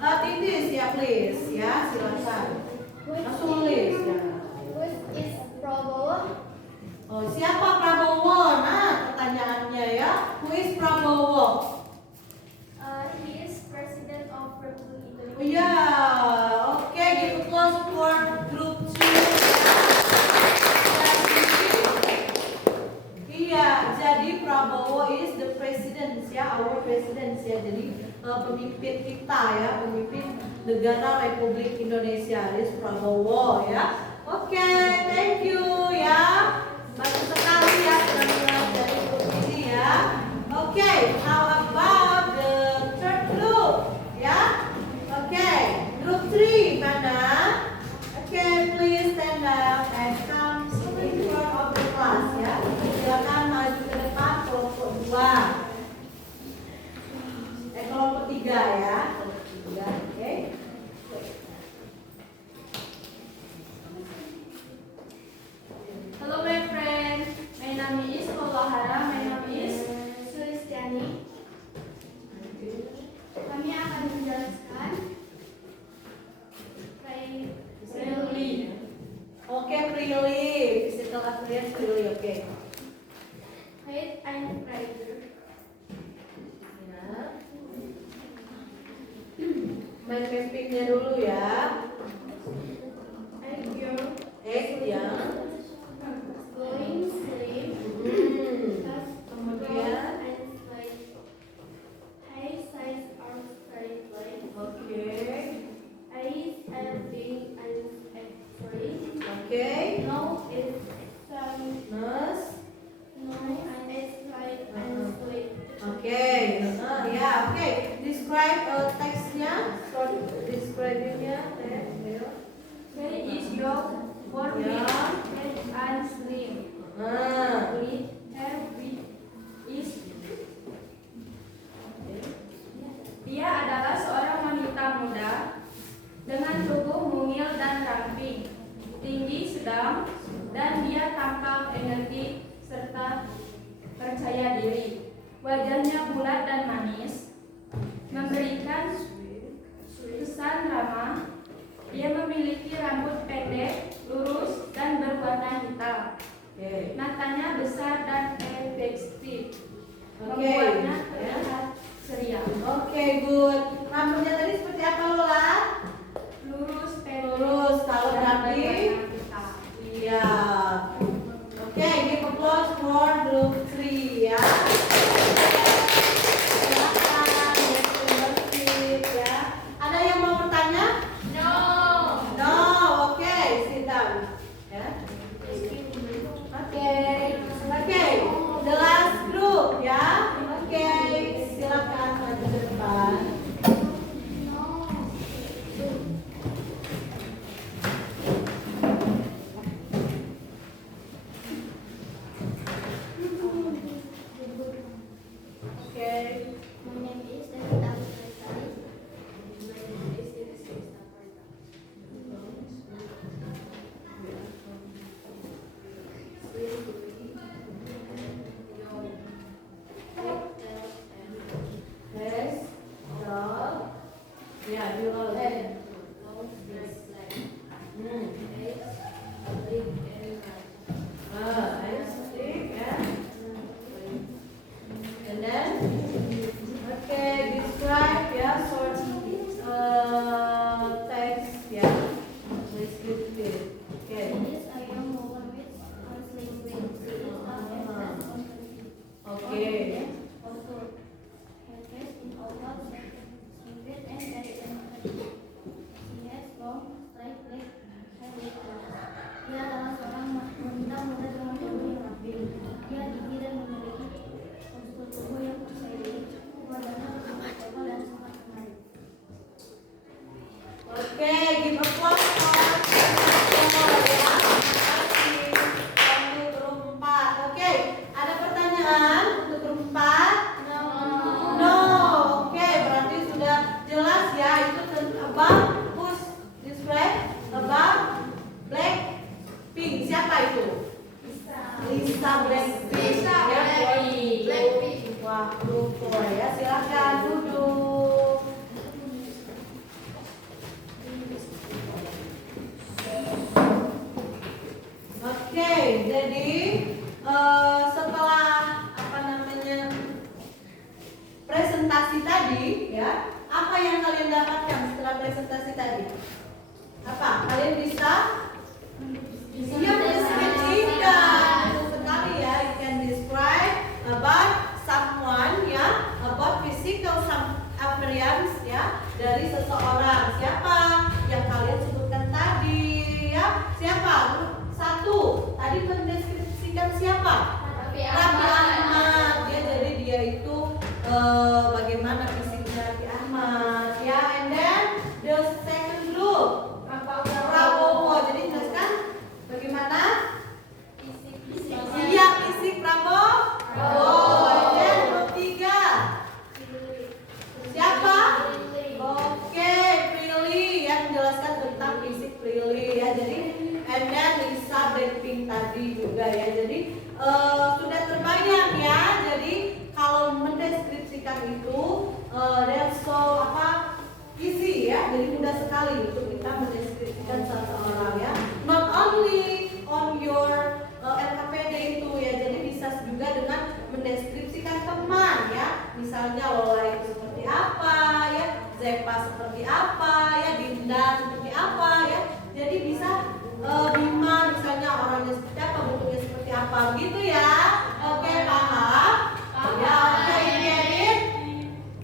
Titis ya please ya, silakan. Langsung tulis ya. Who is Prabowo? Oh, siapa Prabowo? Nah, pertanyaannya ya, who is Prabowo? He is President of Republic Oh Indonesia. ya, oke, give applause for group 2. Iya, jadi Prabowo is the president ya, our president ya. Jadi pemimpin kita ya, pemimpin negara Republik Indonesia is Prabowo ya. Oke, thank you ya. Bagus sekali ya penampilan dari grup ini ya. Oke, how about the third group ya? Oke, group 3 mana? Oke, please stand up and come in front of the class ya. Silakan maju ke depan kelompok 2. Kelompok 3 ya. Kelompok 3, oke. Hello my friend, my name is Paulahara, my name is Sulistiani. Kami akan menjelaskan Prilly. Oke, Prilly. Physical appearance Prilly, oke. height and rider. Ya. Main mappingnya dulu ya. Egg girl. X ya. Going sleep. Has Kemudian, and slide. High size or straight line. oke. Eyes and big and straight. Oke. No is some. Nose. No is straight and straight. Oke. Ya, oke. Describe teksnya. Short describingnya. He is young, for big, Ya. head and slim. With hair with is. Dia adalah seorang wanita muda dengan tubuh mungil dan ramping, tinggi sedang, dan dia tampak energik serta percaya diri. Wajahnya bulat dan manis, memberikan kesan ramah. Dia memiliki rambut pendek, lurus, dan berwarna hitam. Oke. Matanya besar dan efektif, Oke. membuatnya Ya. terlihat ceria. Oke, good. Rambutnya tadi seperti apa Lola? Lurus, pendek, Lurus, kalau dan berarti? berwarna hitam. Iya. Oke, give applause for group 3 ya. Silakan, bersit ya. Ada yang mau bertanya? No. No, oke, sit down. Ya. Oke, oke. The last group ya. Oke, silakan maju ke depan. Oke. My name is David Abdulkadir. Yes. Dog. Ya, dua lagi. I stick ya. And then, okay, describe ya, short text ya, descriptive. Okay. He is a young woman with slim waist. She is a actress on TV. Okay. Also, her face is oval, square, and very energetic. She has long, straight black hair with curls. Dia adalah seorang wanita muda dengan tubuh yang rapi. Dia tinggi dan memiliki postur tubuh yang percaya diri. Wajahnya berbentuk oval dan sangat menarik. Oke, give applause for ya. Terima kasih. Untuk group 4. Oke, ada pertanyaan Apa? Kalian bisa? Iya, mendeskripsikan. Betul sekali ya. You can describe about someone ya, about physical some appearance ya dari seseorang. Siapa yang kalian sebutkan tadi ya? Siapa? Satu. Tadi mendeskripsikan siapa? Raffi Ahmad. Ya, jadi dia itu bagaimana fisiknya Raffi Ahmad ya. And then the second group Prabowo. Jadi jelaskan bagaimana iya fisik Prabowo. And then group 3 siapa? Oke, Prilly ya, menjelaskan tentang fisik Prilly ya. Jadi and then Lisa Blackpink tadi juga ya. Jadi sudah terbayang ya. Jadi kalau mendeskripsikan itu that's so easy ya. Jadi mudah sekali untuk kita mendeskripsikan seseorang ya. Not only on your LKPD itu ya. Jadi bisa juga dengan mendeskripsikan teman ya. Misalnya Lola itu seperti apa ya, Zepa seperti apa ya, Dinda seperti apa ya. Jadi bisa Bima misalnya orangnya seperti apa, bentuknya seperti apa gitu ya. Oke, paham? Ya, oke, get it?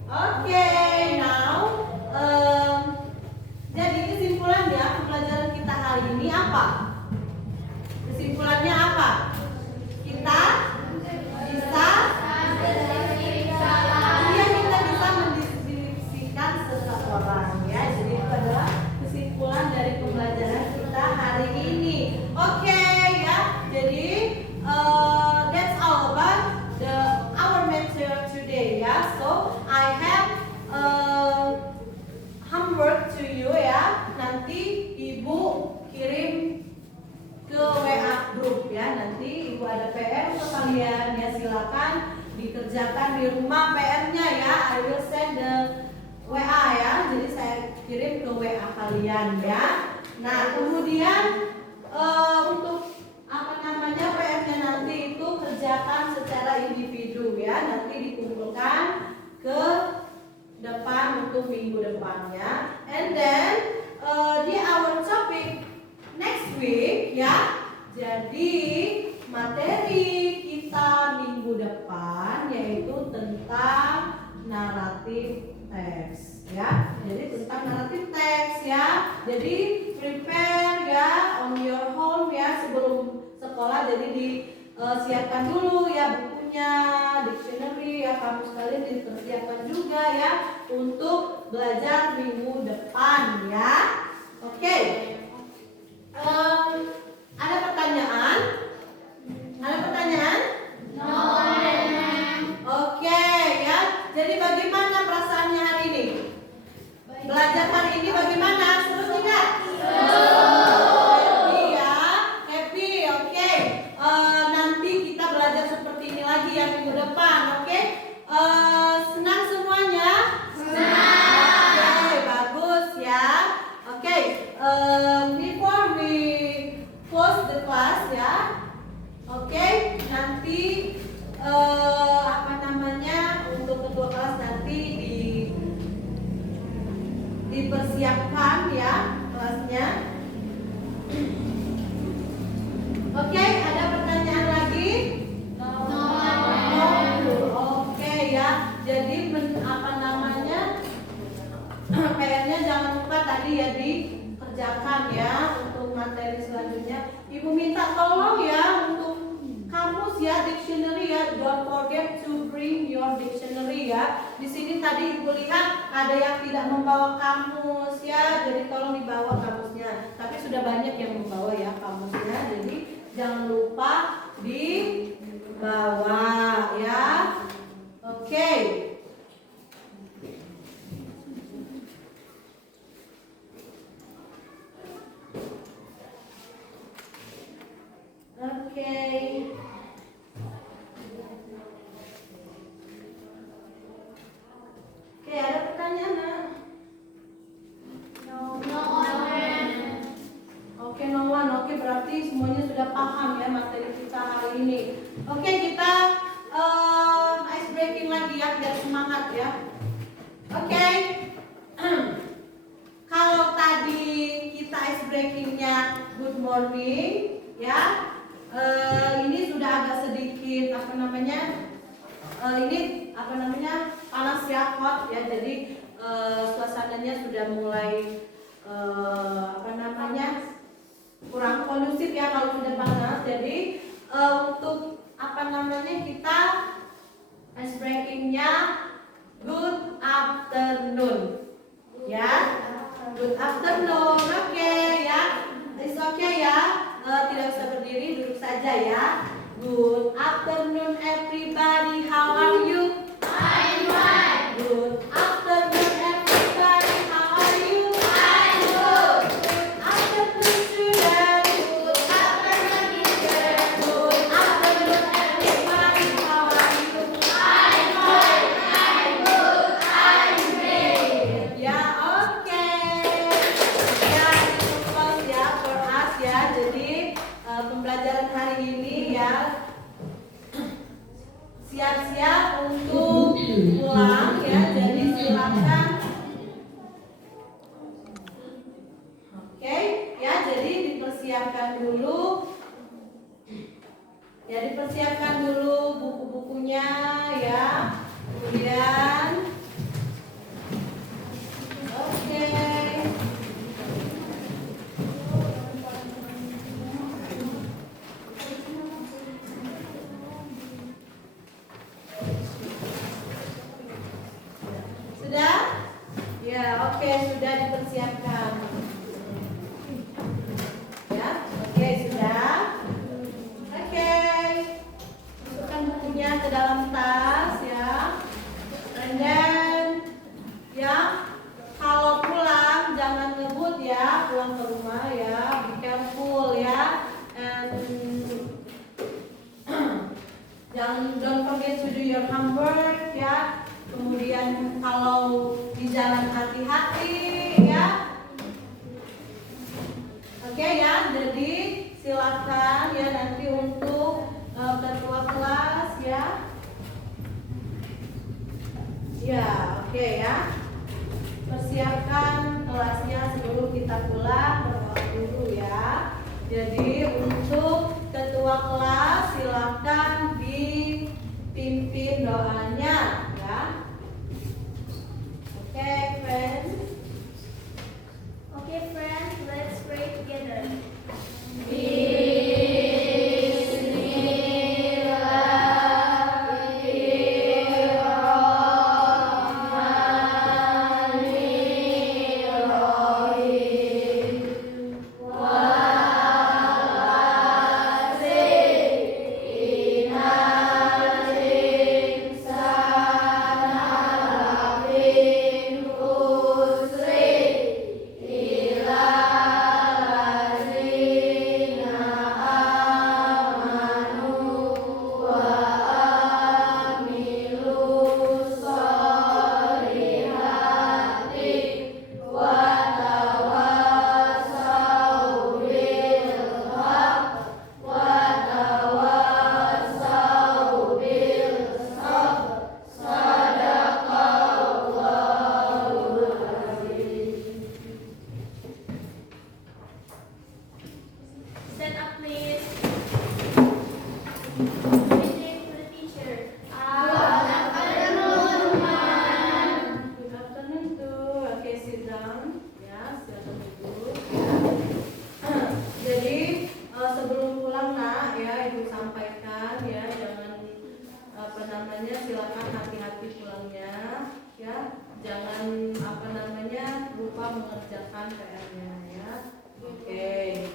Oke, now jadi kesimpulannya pembelajaran kita hari ini apa? Kesimpulannya apa? Kita bisa kita bisa mendeskripsikan seseorang ya. Jadi itu adalah kesimpulan dari pembelajaran kita hari ini. Oke ya. Jadi that's all about our material today ya. So I have homework to you ya. Nanti Ibu kirim ke WA group ya. Nanti Ibu ada PR untuk kalian ya, silakan dikerjakan di rumah PR-nya ya. I will send the WA ya. Jadi saya kirim ke WA kalian ya. Nah, kemudian untuk PR-nya nanti itu kerjakan secara individu ya. Nanti dikumpulkan ke depan untuk minggu depannya. And then di our topic next week ya. Jadi materi kita minggu depan yaitu tentang naratif teks ya. Jadi tentang naratif teks ya. Jadi prepare ya on your home ya sebelum sekolah. Jadi disiapkan dulu ya bukunya, dictionary ya, kamus kalian dipersiapkan juga ya untuk belajar minggu depan ya. Oke. Ada pertanyaan? Ada pertanyaan? No. Oke ya. Jadi bagaimana perasaannya hari ini? Belajar hari ini bagaimana? Seru tidak? Happy ya. Happy. Oke. Nanti kita belajar seperti ini lagi ya minggu depan. Oke. Senang semuanya? Senang. Oke, bagus ya. Oke. Before we close the class ya. Oke, nanti untuk ketua kelas nanti dipersiapkan ya kelasnya. Oke, ada pertanyaan lagi? No. Oke ya. Jadi PR-nya jangan lupa tadi ya dikerjakan ya untuk materi selanjutnya. Ibu minta tolong ya untuk kamus ya, dictionary ya. Don't forget to bring your dictionary ya. Di sini tadi Ibu lihat ada yang tidak membawa kamus ya. Jadi tolong dibawa kamusnya. Tapi sudah banyak yang membawa ya kamusnya. Jadi jangan lupa dibawa ya. Oke. Oke, ada pertanyaan nggak? Oke, no one. Oke, berarti semuanya sudah paham ya materi kita hari ini. Oke, kita ice breaking lagi ya, biar semangat ya. Oke. Kalau tadi kita ice breakingnya good morning ya. Ini sudah agak sedikit panas ya, hot ya. Jadi suasananya sudah mulai kurang kondusif ya kalau sudah panas. Jadi untuk kita ice breakingnya good afternoon ya. Good afternoon, oke ya. It's okay ya. Tidak usah berdiri, duduk saja ya. Good afternoon everybody, how are you? I'm fine. Good afternoon everybody, how are you? I'm good. Good afternoon students. Good afternoon teacher. Good afternoon everybody, how are you? I'm fine. I'm good. I'm great. Ya, oke. Ya, itu close ya for us ya. Jadi pembelajaran hari ini ya siap-siap untuk pulang ya. Jadi silakan. Oke ya, jadi dipersiapkan dulu. Ya, dipersiapkan dulu buku-bukunya ya. Kemudian oke. Sudah? Ya, oke, sudah dipersiapkan. Ya, oke, sudah. Oke. Masukkan bukunya ke dalam tas ya. And then ya, kalau pulang jangan ngebut ya, pulang ke rumah ya. Be careful ya. And don't forget to do your homework ya. Kemudian kalau di jalan hati-hati ya. Oke ya, jadi silakan ya nanti untuk ketua kelas ya. Ya, oke ya. Persiapkan kelasnya sebelum kita pulang, berdoa dulu ya. Jadi untuk ketua kelas silakan dipimpin doanya. Okay, friends. Okay, friends, let's pray together. Stand up, please. Greeting to the teacher. Good afternoon too. Okay, sit down. Ya, silakan duduk. Jadi sebelum pulang nak ya, ibu sampaikan ya, jangan silakan hati-hati pulangnya ya. Jangan lupa mengerjakan PR-nya ya. Oke.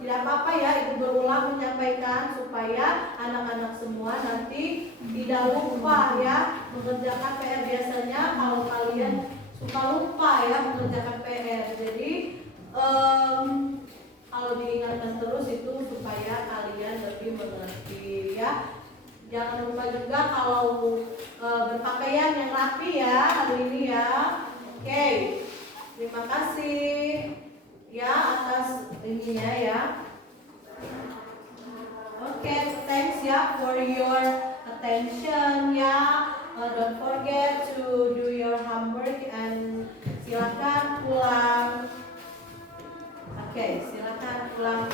Tidak apa-apa ya, ibu berulang menyampaikan supaya anak-anak semua nanti tidak lupa ya mengerjakan PR. Biasanya kalau kalian suka lupa ya mengerjakan PR. Jadi kalau diingatkan terus itu supaya kalian lebih mengerti ya. Jangan lupa juga kalau berpakaian yang rapi ya hari ini ya. Oke. Terima kasih ya atas ininya ya. Oke, thanks ya for your attention ya. Don't forget to do your homework and silakan pulang. Oke, silakan ulang